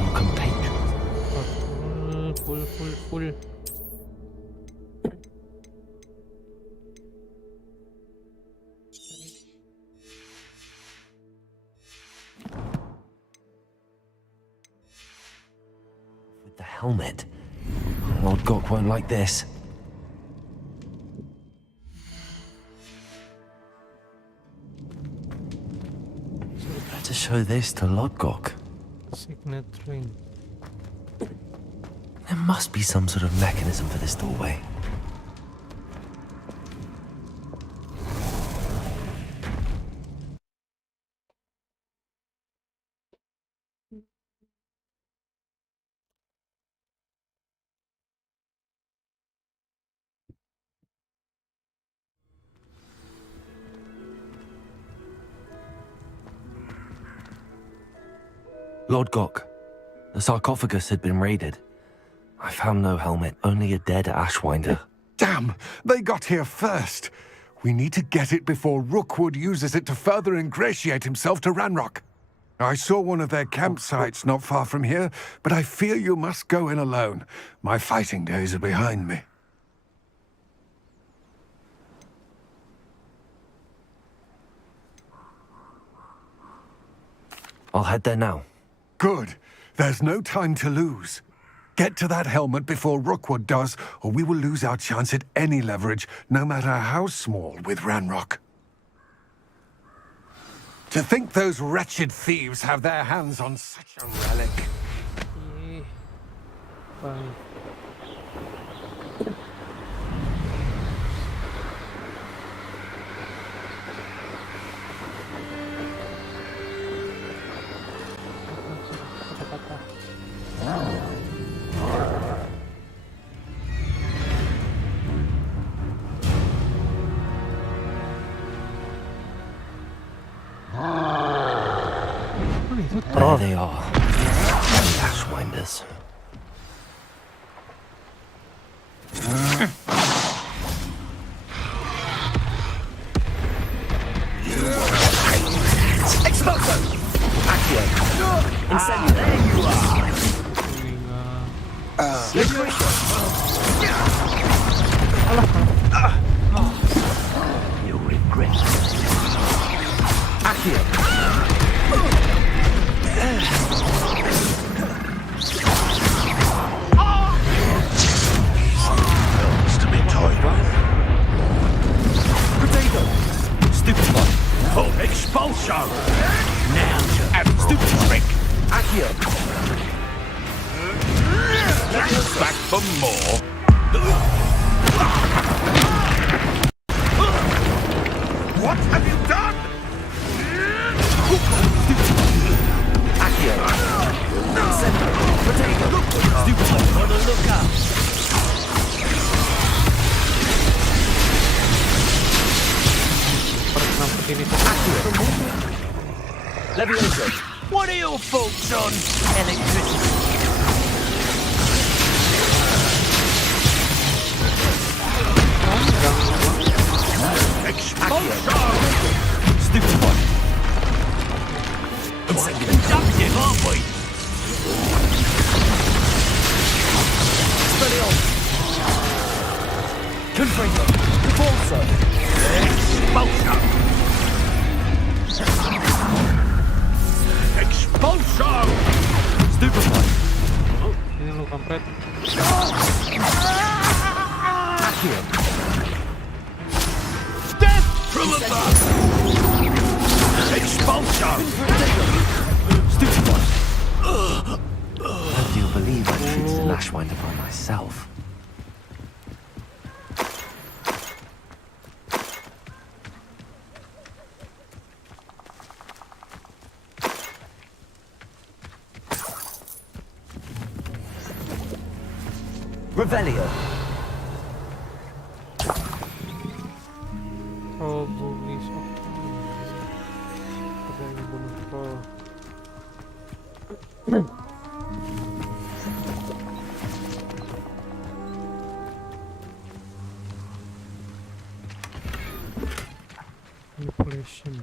or compatriot. Full. With the helmet, Lodgok won't like this. Better show this to Lodgok. Signet ring. There must be some sort of mechanism for this doorway. Lodgok, the sarcophagus had been raided. I found no helmet, only a dead Ashwinder. Damn! They got here first. We need to get it before Rookwood uses it to further ingratiate himself to Ranrock. I saw one of their campsites not far from here, but I fear you must go in alone. My fighting days are behind me. I'll head there now. Good. There's no time to lose. Get to that helmet before Rookwood does, or we will lose our chance at any leverage, no matter how small, with Ranrock. To think those wretched thieves have their hands on such a relic. Fine. There they are. Ashwinders. Exploso! Accio! Incendio! There you are! You'll regret it. Accio! To be toyed with. Potato! Stupid one! Oh, expulsion! Now, stupid trick! Accio! Back for more. What have you done? Accio! Incendio! Potato! Stupid one! On the lookout! Levioso! What are your thoughts on electricity? Expulsion! Stupid one! Incendio! Conductive, aren't we? Expelliarmus! Confringo! Repulso! Expulsion! Expulsion! Stupefy! Ini lu kampret. Accio! Death from above! Expulsion! Stupefy! How do you believe I treated an Ashwinder by myself? Revelio! Oh, bugis. Ada yang bunuh troll. Manipulation.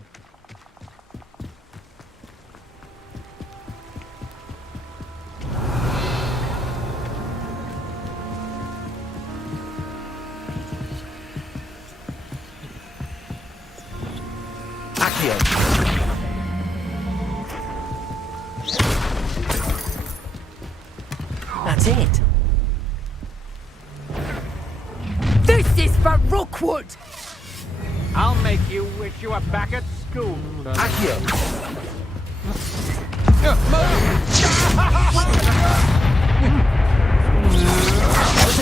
Accio! That's it! This is for Rookwood! I'll make you wish you were back at school. Accio!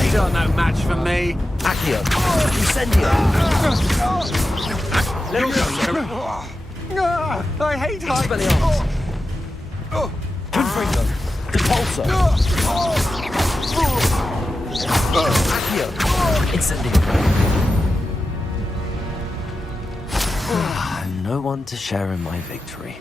Still no match for me. Accio! Incendio! I hate Expelliarmus! Confringo! Repulso! Accio! Incendio! No one to share in my victory.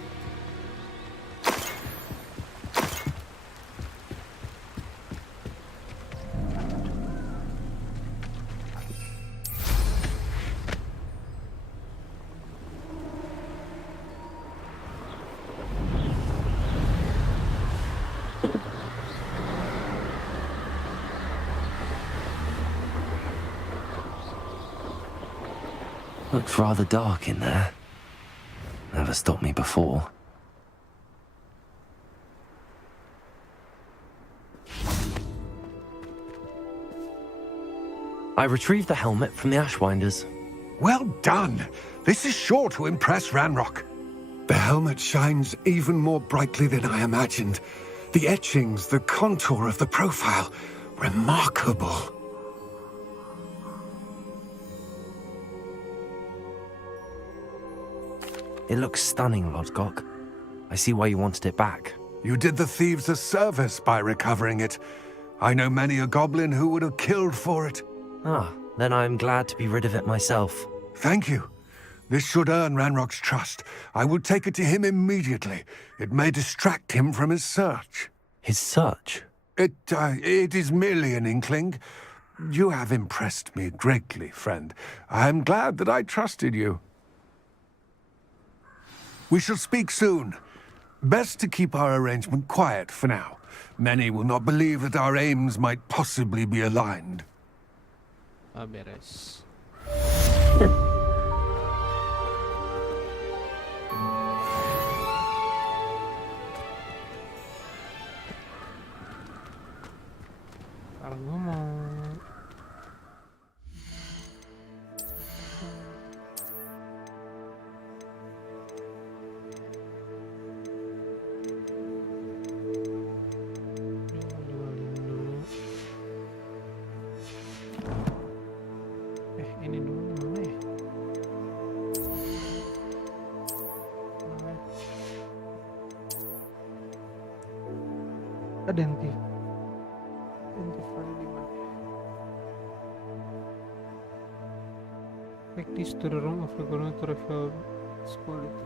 Looked rather dark in there. Never stopped me before. I retrieved the helmet from the Ashwinders. Well done. This is sure to impress Ranrock. The helmet shines even more brightly than I imagined. The etchings, the contour of the profile, remarkable. It looks stunning, Lodgok. I see why you wanted it back. You did the thieves a service by recovering it. I know many a goblin who would have killed for it. Ah, then I'm glad to be rid of it myself. Thank you. This should earn Ranrock's trust. I will take it to him immediately. It may distract him from his search. His search? It is merely an inkling. You have impressed me greatly, friend. I am glad that I trusted you. We shall speak soon. Best to keep our arrangement quiet for now. Many will not believe that our aims might possibly be aligned. Beres. Sekarang ngomong. Ini dulu mana ya? Identify di mana? Take this to the room of the corner to reveal its quality.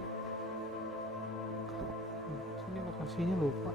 Sini lokasinya lupa.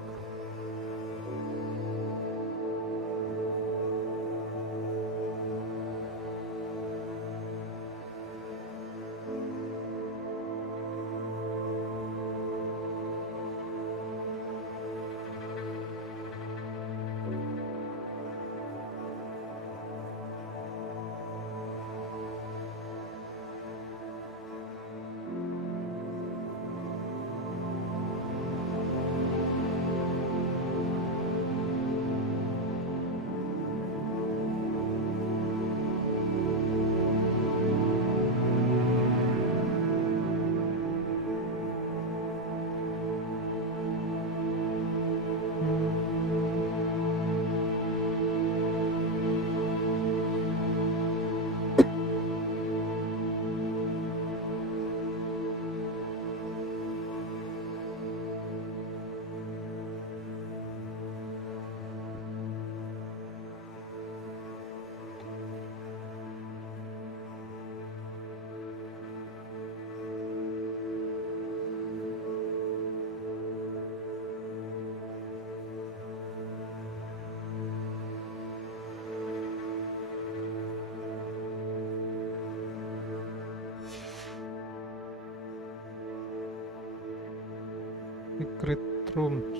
Secret rooms.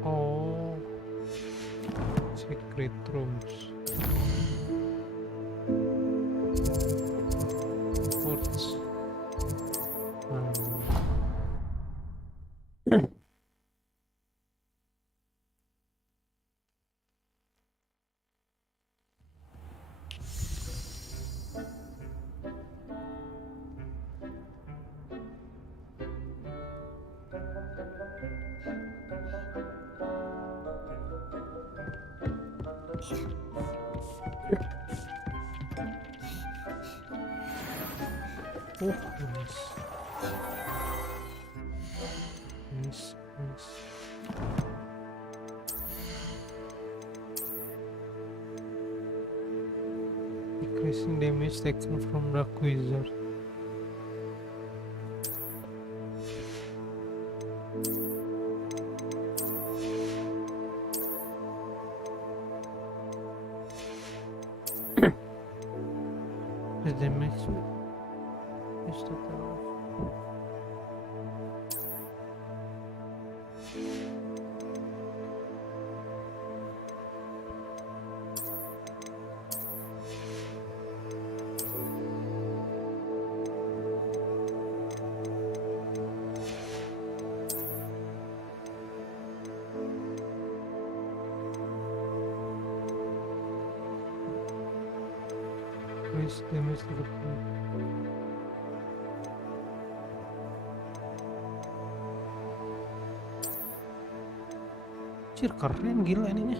Oh, secret rooms. Ports. Oh, nice. Nice, nice. Decreasing damage taken from Dark Wizard. The damage is total. increase damage to the food. Cir, keren gila ininya.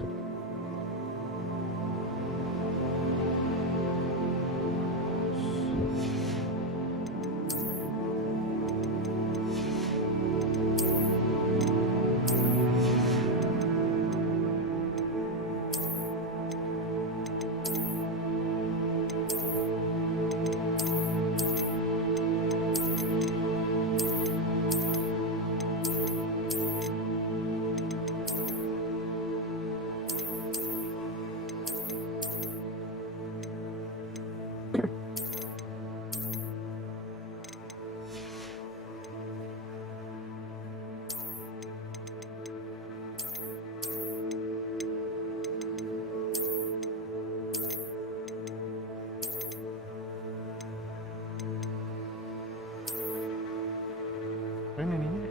Keren ininya.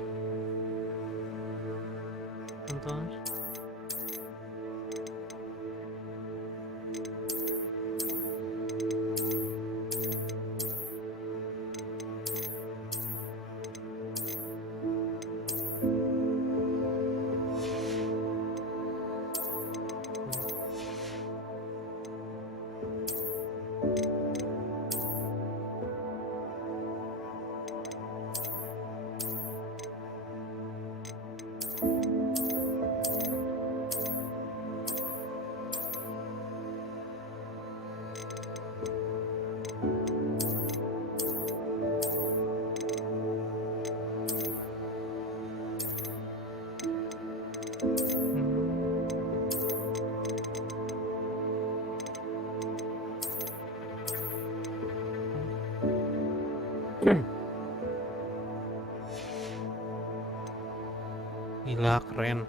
Tonton. Gila, keren.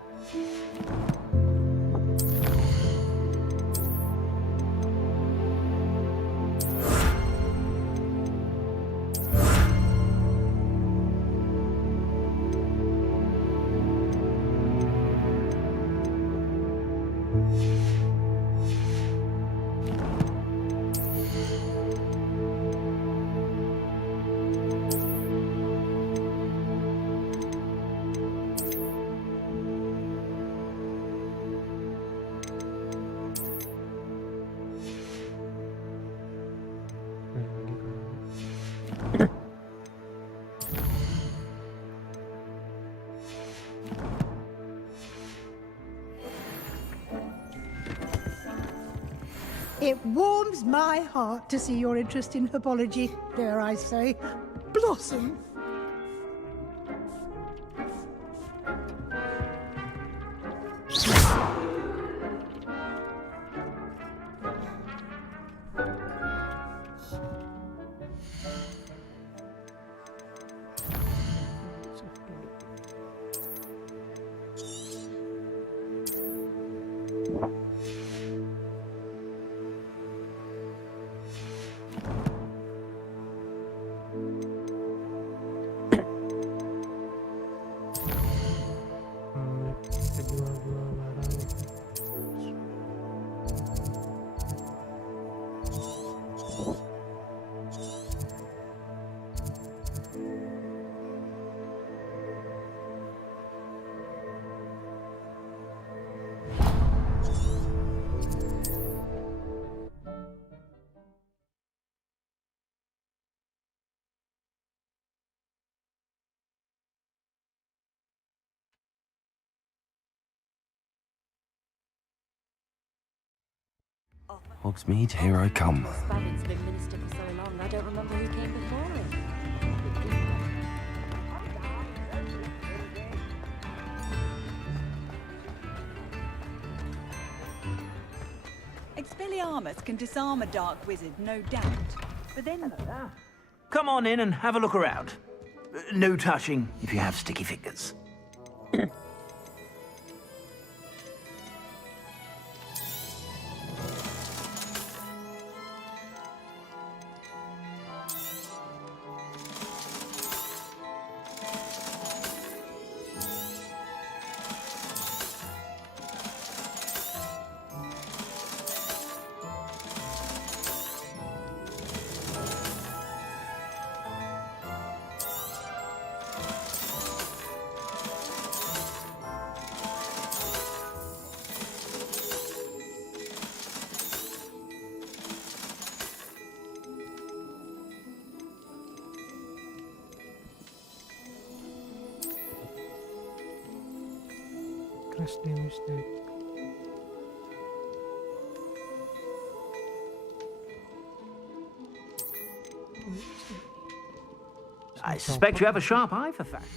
It warms my heart to see your interest in herbology, dare I say, blossom. Hogsmeade, here I come. Spavin's been minister for so long, I don't remember who came before him. Expelliarmus can disarm a dark wizard, no doubt. But then... Come on in and have a look around. No touching if you have sticky fingers. First mistake. I suspect you have a sharp eye for fashion.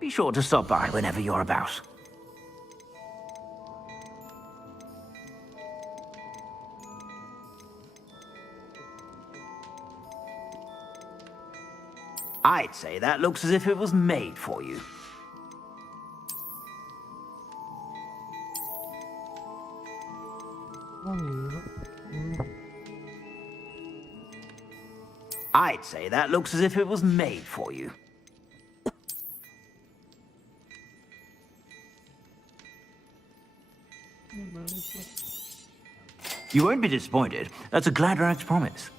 Be sure to stop by whenever you're about. I'd say that looks as if it was made for you. I'd say that looks as if it was made for you. You won't be disappointed. That's a Gladrag's promise.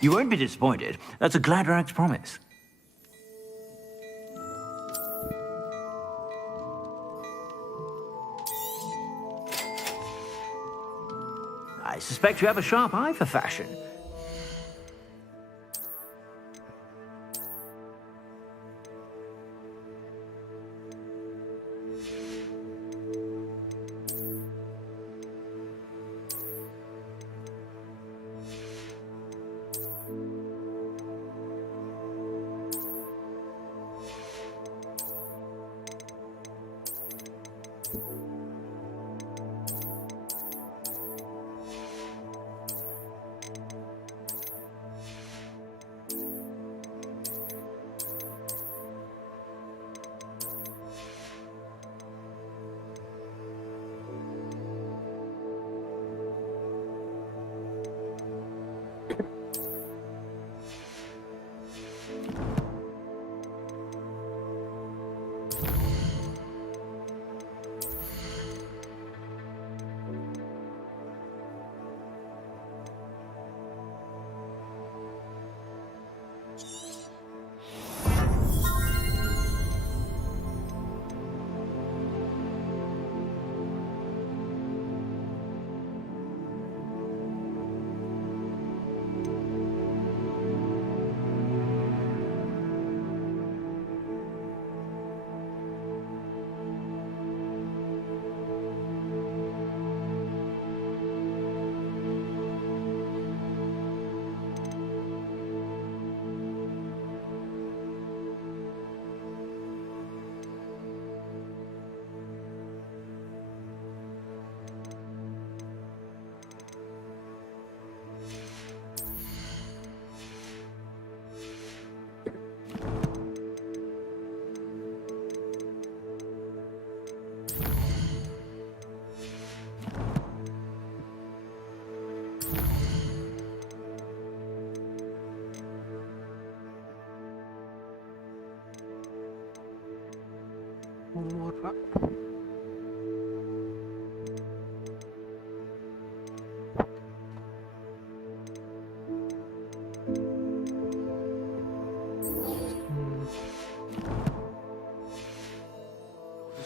You won't be disappointed. That's a Gladrag's promise. I suspect you have a sharp eye for fashion.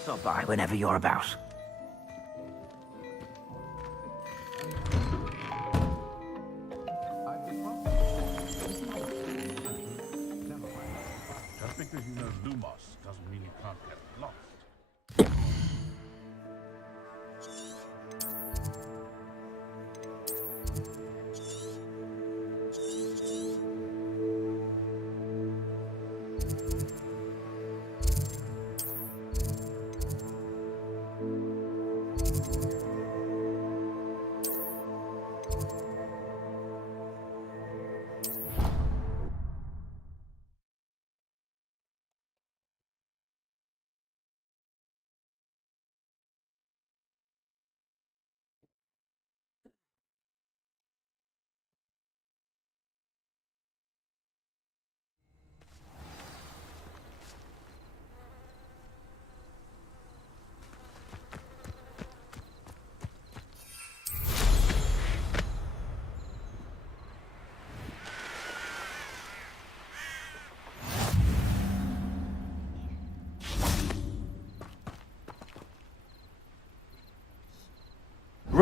Stop by whenever you're about. Just because you know Lumos doesn't mean you can't get lost.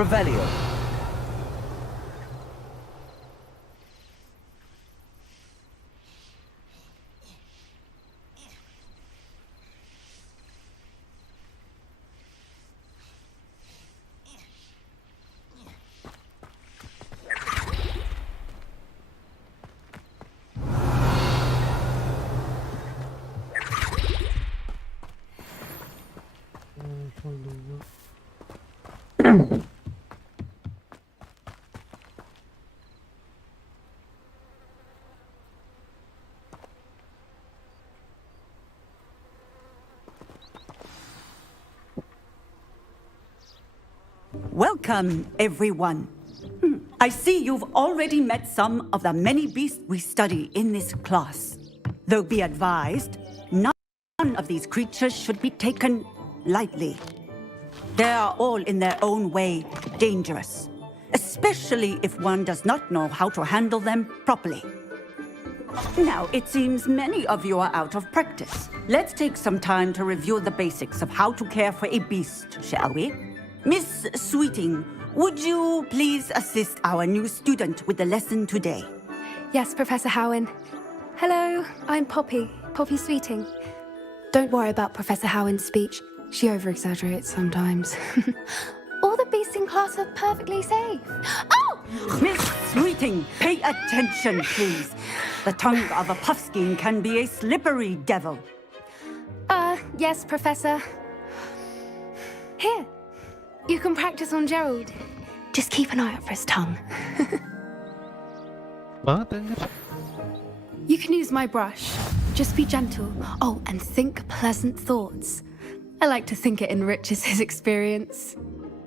Revelio. Welcome, everyone. I see you've already met some of the many beasts we study in this class. Though be advised, none of these creatures should be taken lightly. They are all in their own way dangerous, especially if one does not know how to handle them properly. Now, it seems many of you are out of practice. Let's take some time to review the basics of how to care for a beast, shall we? Miss Sweeting, would you please assist our new student with the lesson today? Yes, Professor Howen. Hello, I'm Poppy Sweeting. Don't worry about Professor Howen's speech. She over-exaggerates sometimes. All the beasts in class are perfectly safe. Oh! Miss Sweeting, pay attention, please. The tongue of a puffskein can be a slippery devil. Yes, Professor. Here, you can practice on Gerald. Just keep an eye out for his tongue. What? You can use my brush. Just be gentle. Oh, and think pleasant thoughts. I like to think it enriches his experience.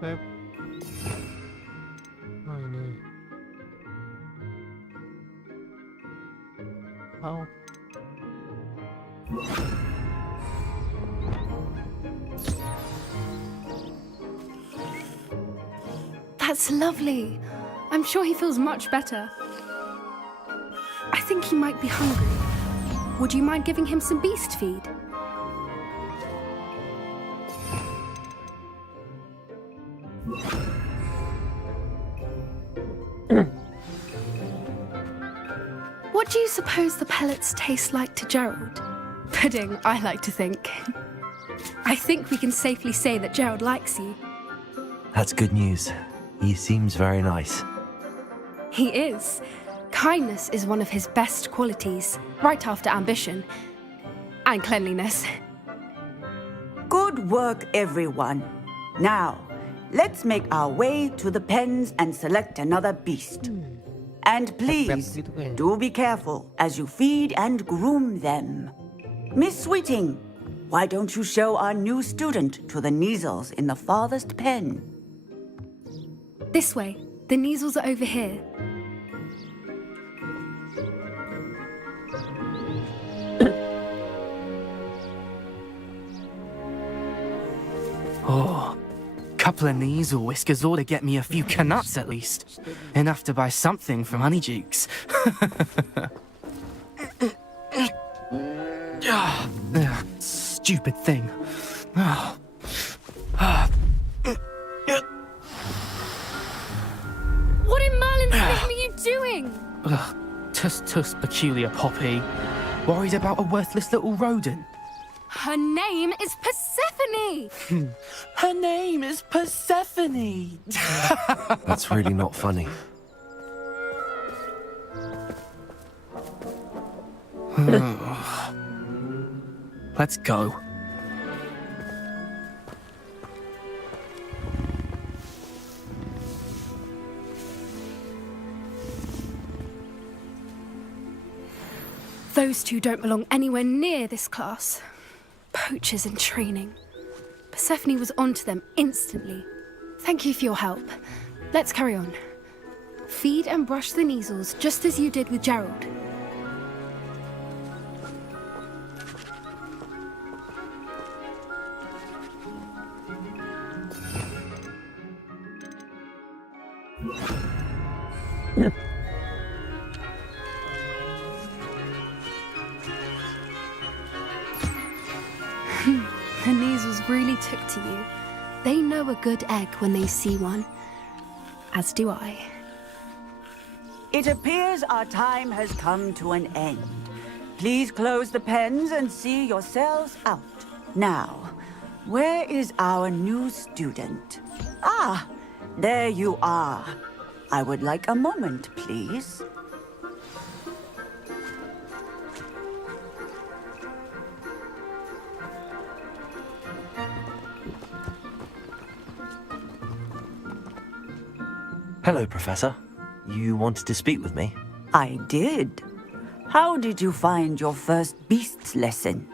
Oh, no. Oh. That's lovely. I'm sure he feels much better. I think he might be hungry. Would you mind giving him some beast feed? What do you suppose the pellets taste like to Gerald? Pudding, I like to think. I think we can safely say that Gerald likes you. That's good news. He seems very nice. He is. Kindness is one of his best qualities, right after ambition. And cleanliness. Good work, everyone. Now, let's make our way to the pens and select another beast. And please, do be careful as you feed and groom them. Miss Sweeting, why don't you show our new student to the Kneazles in the farthest pen? This way. The Kneazles are over here. Oh, couple of Kneazle whiskers ought to get me a few canuts at least. Enough to buy something from Honeydukes. Stupid thing. What in Merlin's name are you doing? Tuss, peculiar Poppy. Worried about a worthless little rodent. Her name is Persephone! Her name is Persephone! That's really not funny. Let's go. Those two don't belong anywhere near this class. Poachers in training. Persephone was onto them instantly. Thank you for your help. Let's carry on. Feed and brush the Kneazles just as you did with Gerald. The Kneazles really took to you. They know a good egg when they see one. As do I. It appears our time has come to an end. Please close the pens and see yourselves out. Now, where is our new student? Ah, there you are. I would like a moment, please. Hello, Professor. You wanted to speak with me? I did. How did you find your first beasts lesson?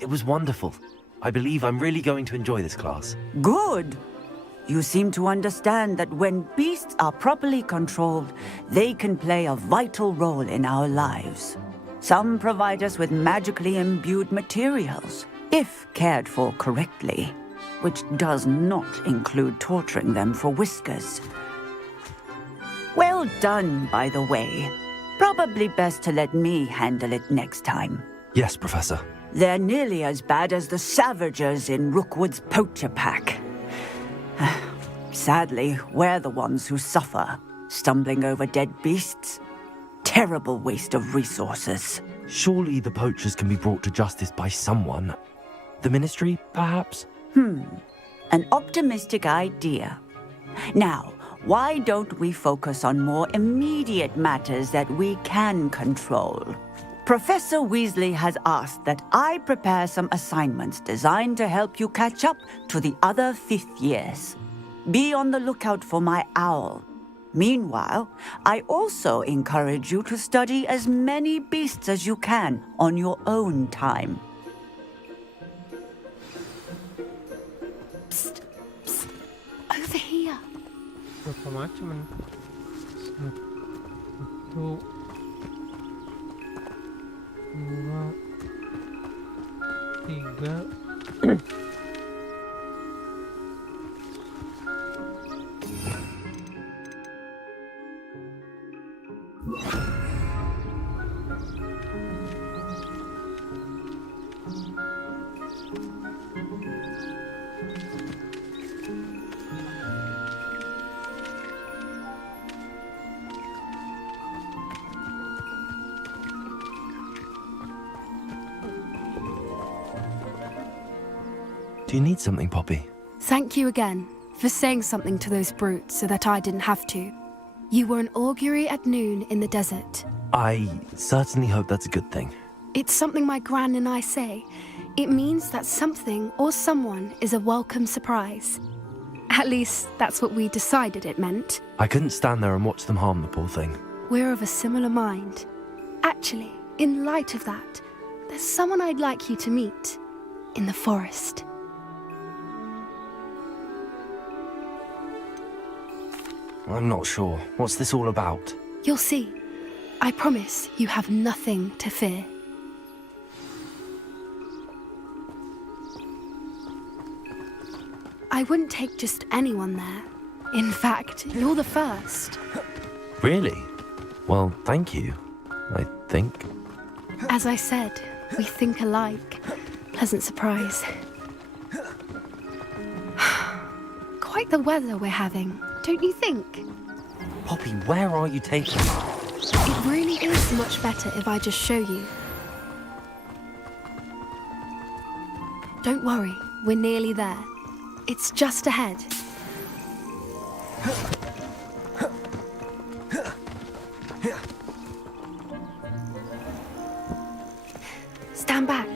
It was wonderful. I believe I'm really going to enjoy this class. Good. You seem to understand that when beasts are properly controlled, they can play a vital role in our lives. Some provide us with magically imbued materials, if cared for correctly, which does not include torturing them for whiskers. Well done, by the way. Probably best to let me handle it next time. Yes, Professor. They're nearly as bad as the Savagers in Rookwood's poacher pack. Sadly, we're the ones who suffer, stumbling over dead beasts. Terrible waste of resources. Surely the poachers can be brought to justice by someone. The Ministry, perhaps? An optimistic idea. Now, why don't we focus on more immediate matters that we can control? Professor Weasley has asked that I prepare some assignments designed to help you catch up to the other 5th years. Be on the lookout for my owl. Meanwhile, I also encourage you to study as many beasts as you can on your own time. Psst, psst. Over here. Berapa macam ni? 1, 2, 3. Do you need something, Poppy? Thank you again for saying something to those brutes so that I didn't have to. You were an augury at noon in the desert. I certainly hope that's a good thing. It's something my gran and I say. It means that something or someone is a welcome surprise. At least, that's what we decided it meant. I couldn't stand there and watch them harm the poor thing. We're of a similar mind. Actually, in light of that, there's someone I'd like you to meet. In the forest. I'm not sure. What's this all about? You'll see. I promise you have nothing to fear. I wouldn't take just anyone there. In fact, you're the first. Really? Well, thank you, I think. As I said, we think alike. Pleasant surprise. Quite the weather we're having, don't you think? Poppy, where are you taking me? It really is much better if I just show you. Don't worry, we're nearly there. It's just ahead. Stand back.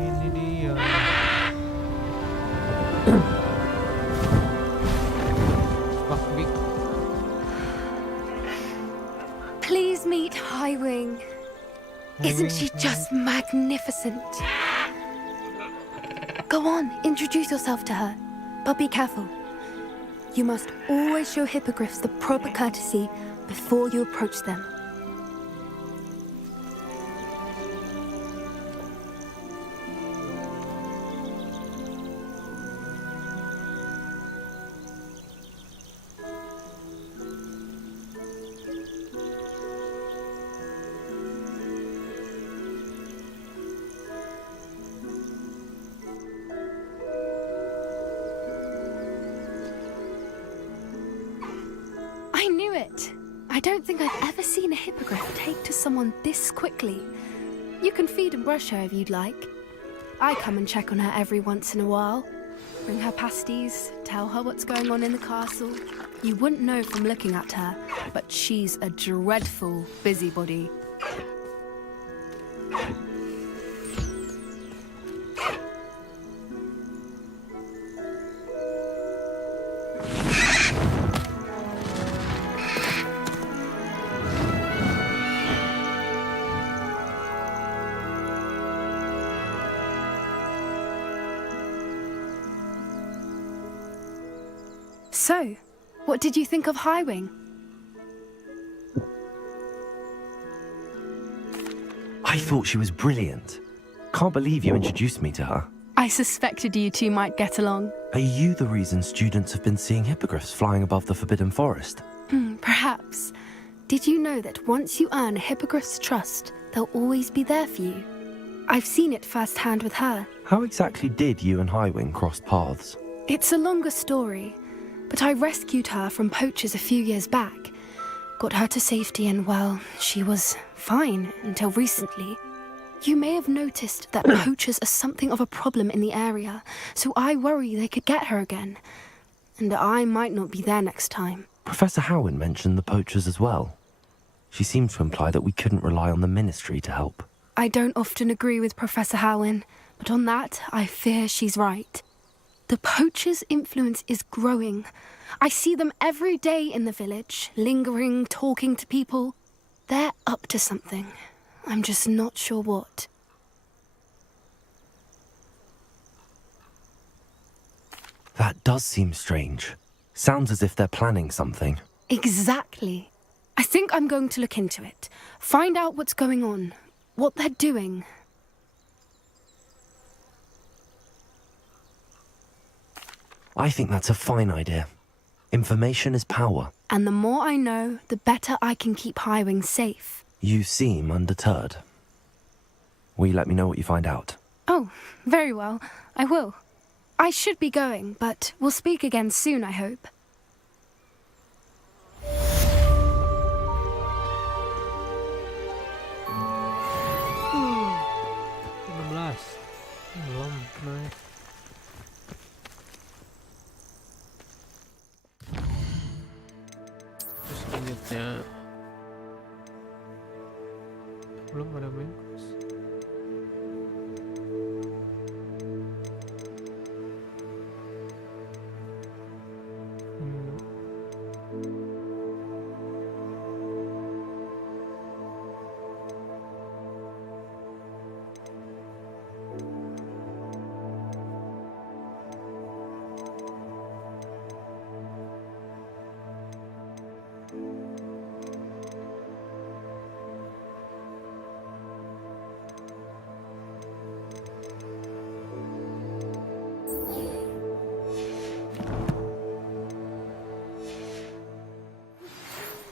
Ini dia. Buckbeak. Please meet Highwing. Isn't she just magnificent? Go on, introduce yourself to her. But be careful. You must always show hippogriffs the proper courtesy before you approach them. I don't think I've ever seen a hippogriff take to someone this quickly. You can feed and brush her if you'd like. I come and check on her every once in a while. Bring her pasties, tell her what's going on in the castle. You wouldn't know from looking at her, but she's a dreadful busybody. So, what did you think of Highwing? I thought she was brilliant. Can't believe you introduced me to her. I suspected you two might get along. Are you the reason students have been seeing hippogriffs flying above the Forbidden Forest? Perhaps. Did you know that once you earn a hippogriff's trust, they'll always be there for you? I've seen it firsthand with her. How exactly did you and Highwing cross paths? It's a longer story, but I rescued her from poachers a few years back. Got her to safety and, well, she was fine until recently. You may have noticed that poachers are something of a problem in the area, so I worry they could get her again. And I might not be there next time. Professor Howin mentioned the poachers as well. She seemed to imply that we couldn't rely on the ministry to help. I don't often agree with Professor Howin, but on that, I fear she's right. The poachers' influence is growing. I see them every day in the village, lingering, talking to people. They're up to something. I'm just not sure what. That does seem strange. Sounds as if they're planning something. Exactly. I think I'm going to look into it. Find out what's going on, what they're doing. I think that's a fine idea. Information is power. And the more I know, the better I can keep Highwing safe. You seem undeterred. Will you let me know what you find out? Oh, very well. I will. I should be going, but we'll speak again soon, I hope. Belum, nice. Terus selanjutnya belum ada main course.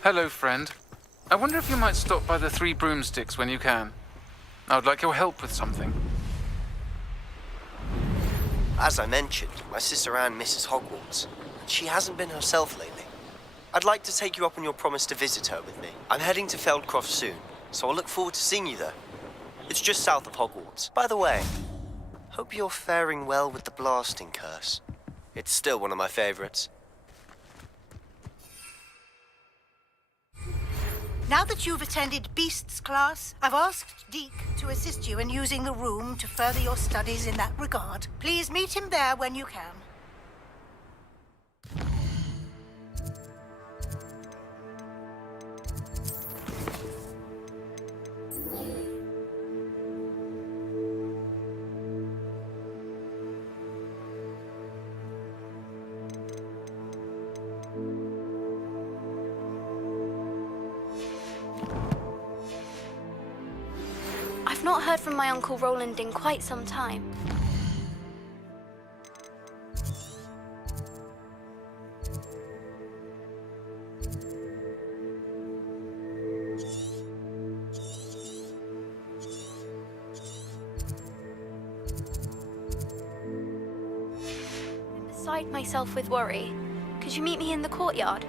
Hello, friend. I wonder if you might stop by the Three Broomsticks when you can. I would like your help with something. As I mentioned, my sister Anne misses Hogwarts, and she hasn't been herself lately. I'd like to take you up on your promise to visit her with me. I'm heading to Feldcroft soon, so I'll look forward to seeing you there. It's just south of Hogwarts. By the way, hope you're faring well with the blasting curse. It's still one of my favorites. Now that you've attended Beasts class, I've asked Deke to assist you in using the room to further your studies in that regard. Please meet him there when you can. I've not heard from my Uncle Roland in quite some time. I'm beside myself with worry. Could you meet me in the courtyard?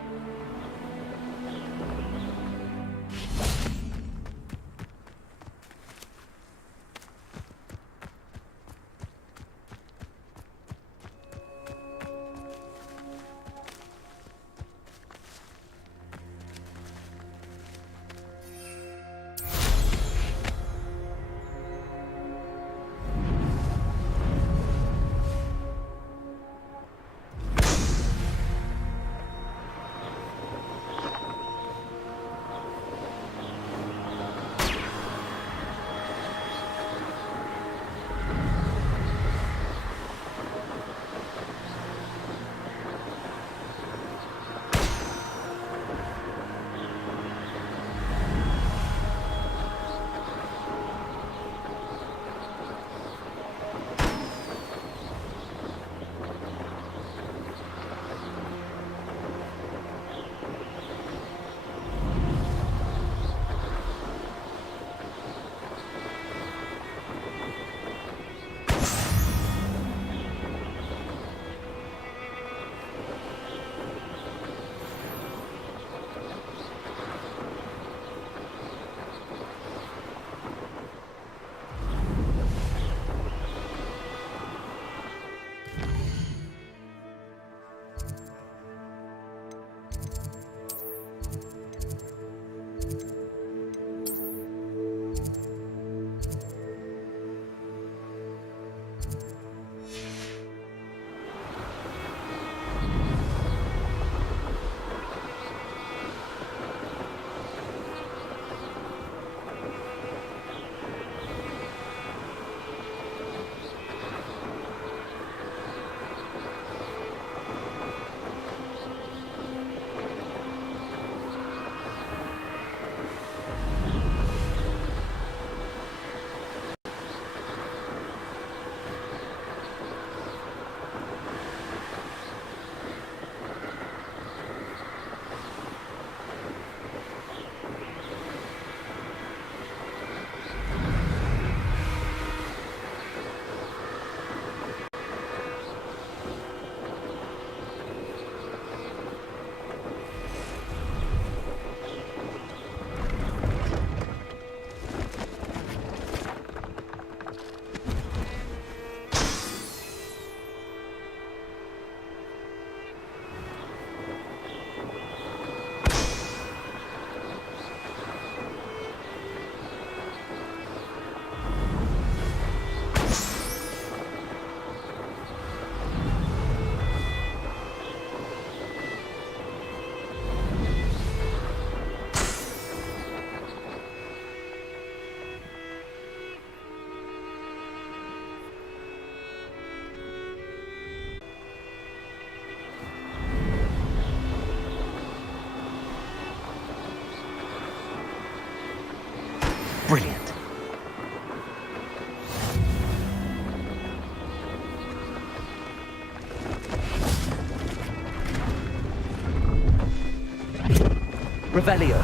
Revelio.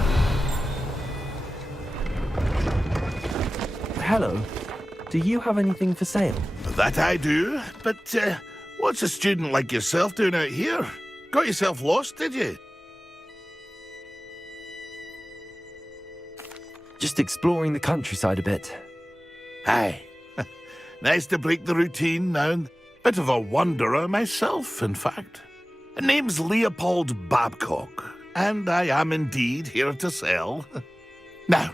Hello. Do you have anything for sale? That I do, but what's a student like yourself doing out here? Got yourself lost, did you? Just exploring the countryside a bit. Aye. Nice to break the routine now. Bit of a wanderer myself, in fact. Name's Leopold Babcock, and I am indeed here to sell. Now,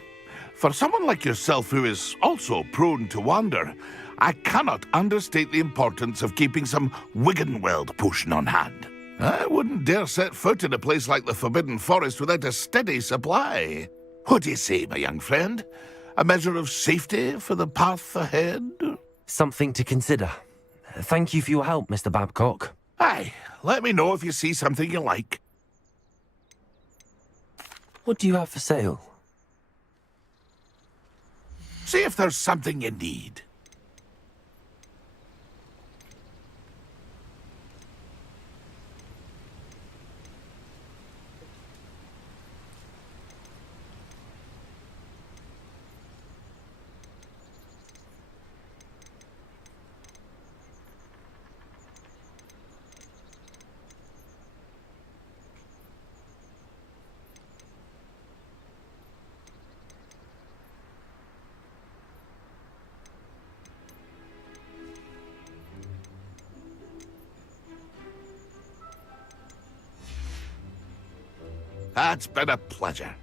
for someone like yourself who is also prone to wander, I cannot understate the importance of keeping some Wiggenweld potion on hand. I wouldn't dare set foot in a place like the Forbidden Forest without a steady supply. What do you say, my young friend? A measure of safety for the path ahead? Something to consider. Thank you for your help, Mr. Babcock. Aye, let me know if you see something you like. What do you have for sale? See if there's something you need. That's been a pleasure.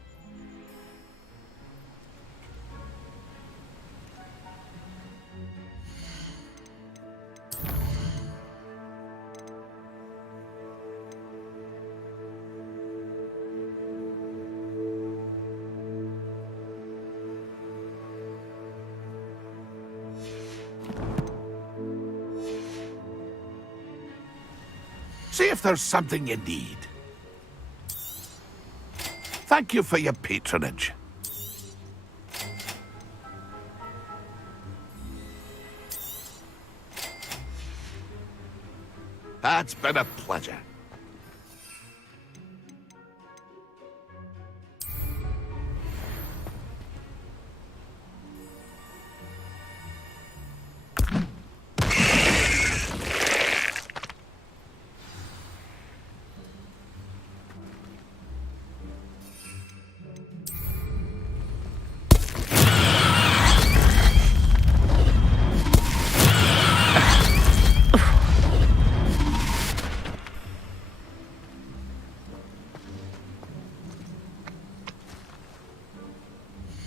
See if there's something you need. Thank you for your patronage. That's been a pleasure.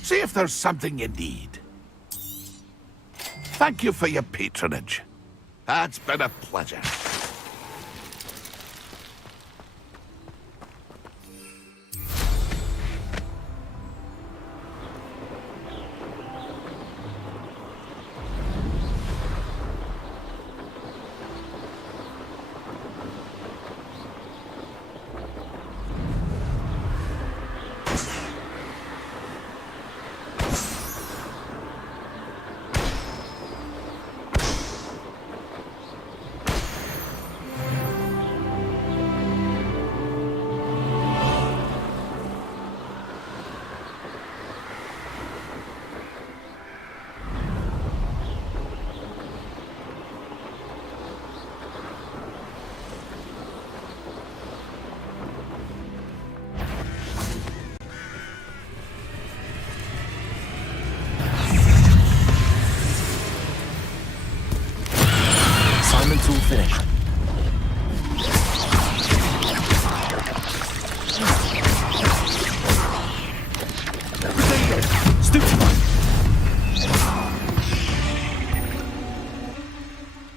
See if there's something you need. Thank you for your patronage. That's been a pleasure. Assignment's all finished.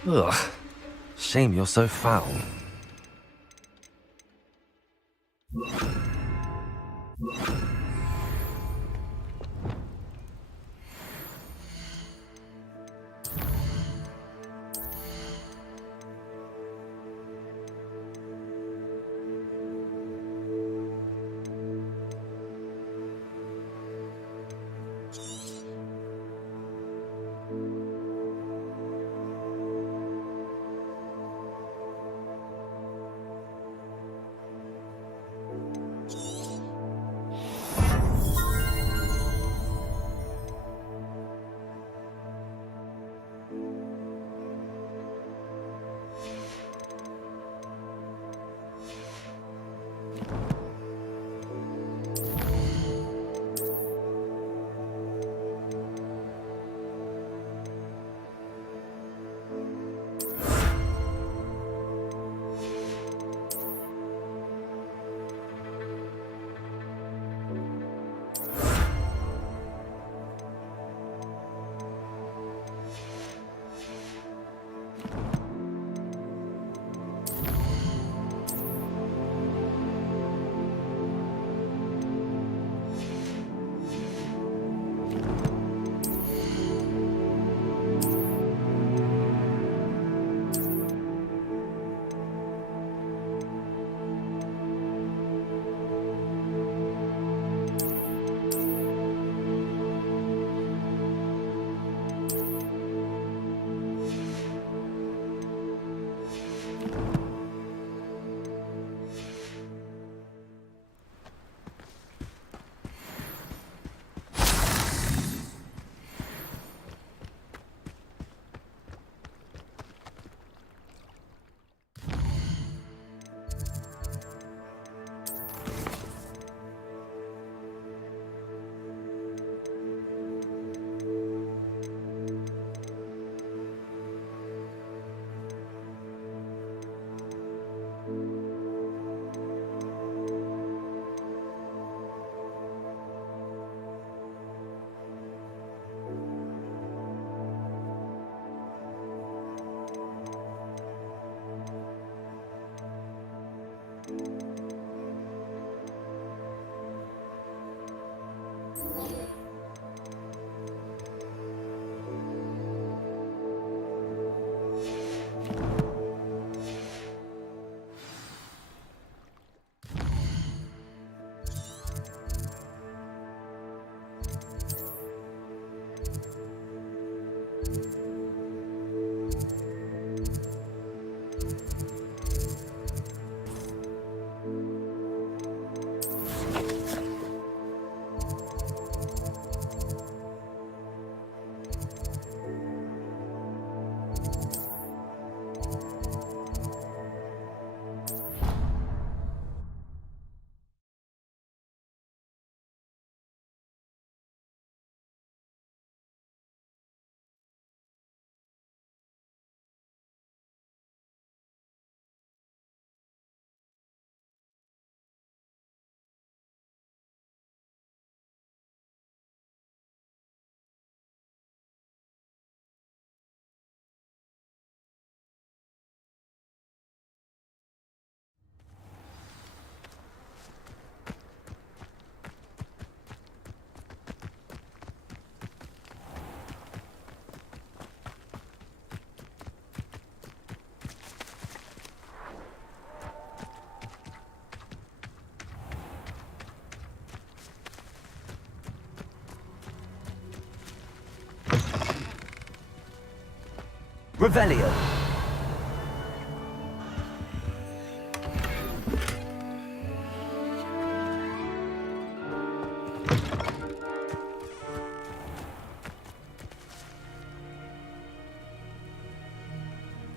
Ugh. Shame you're so foul. Revelio.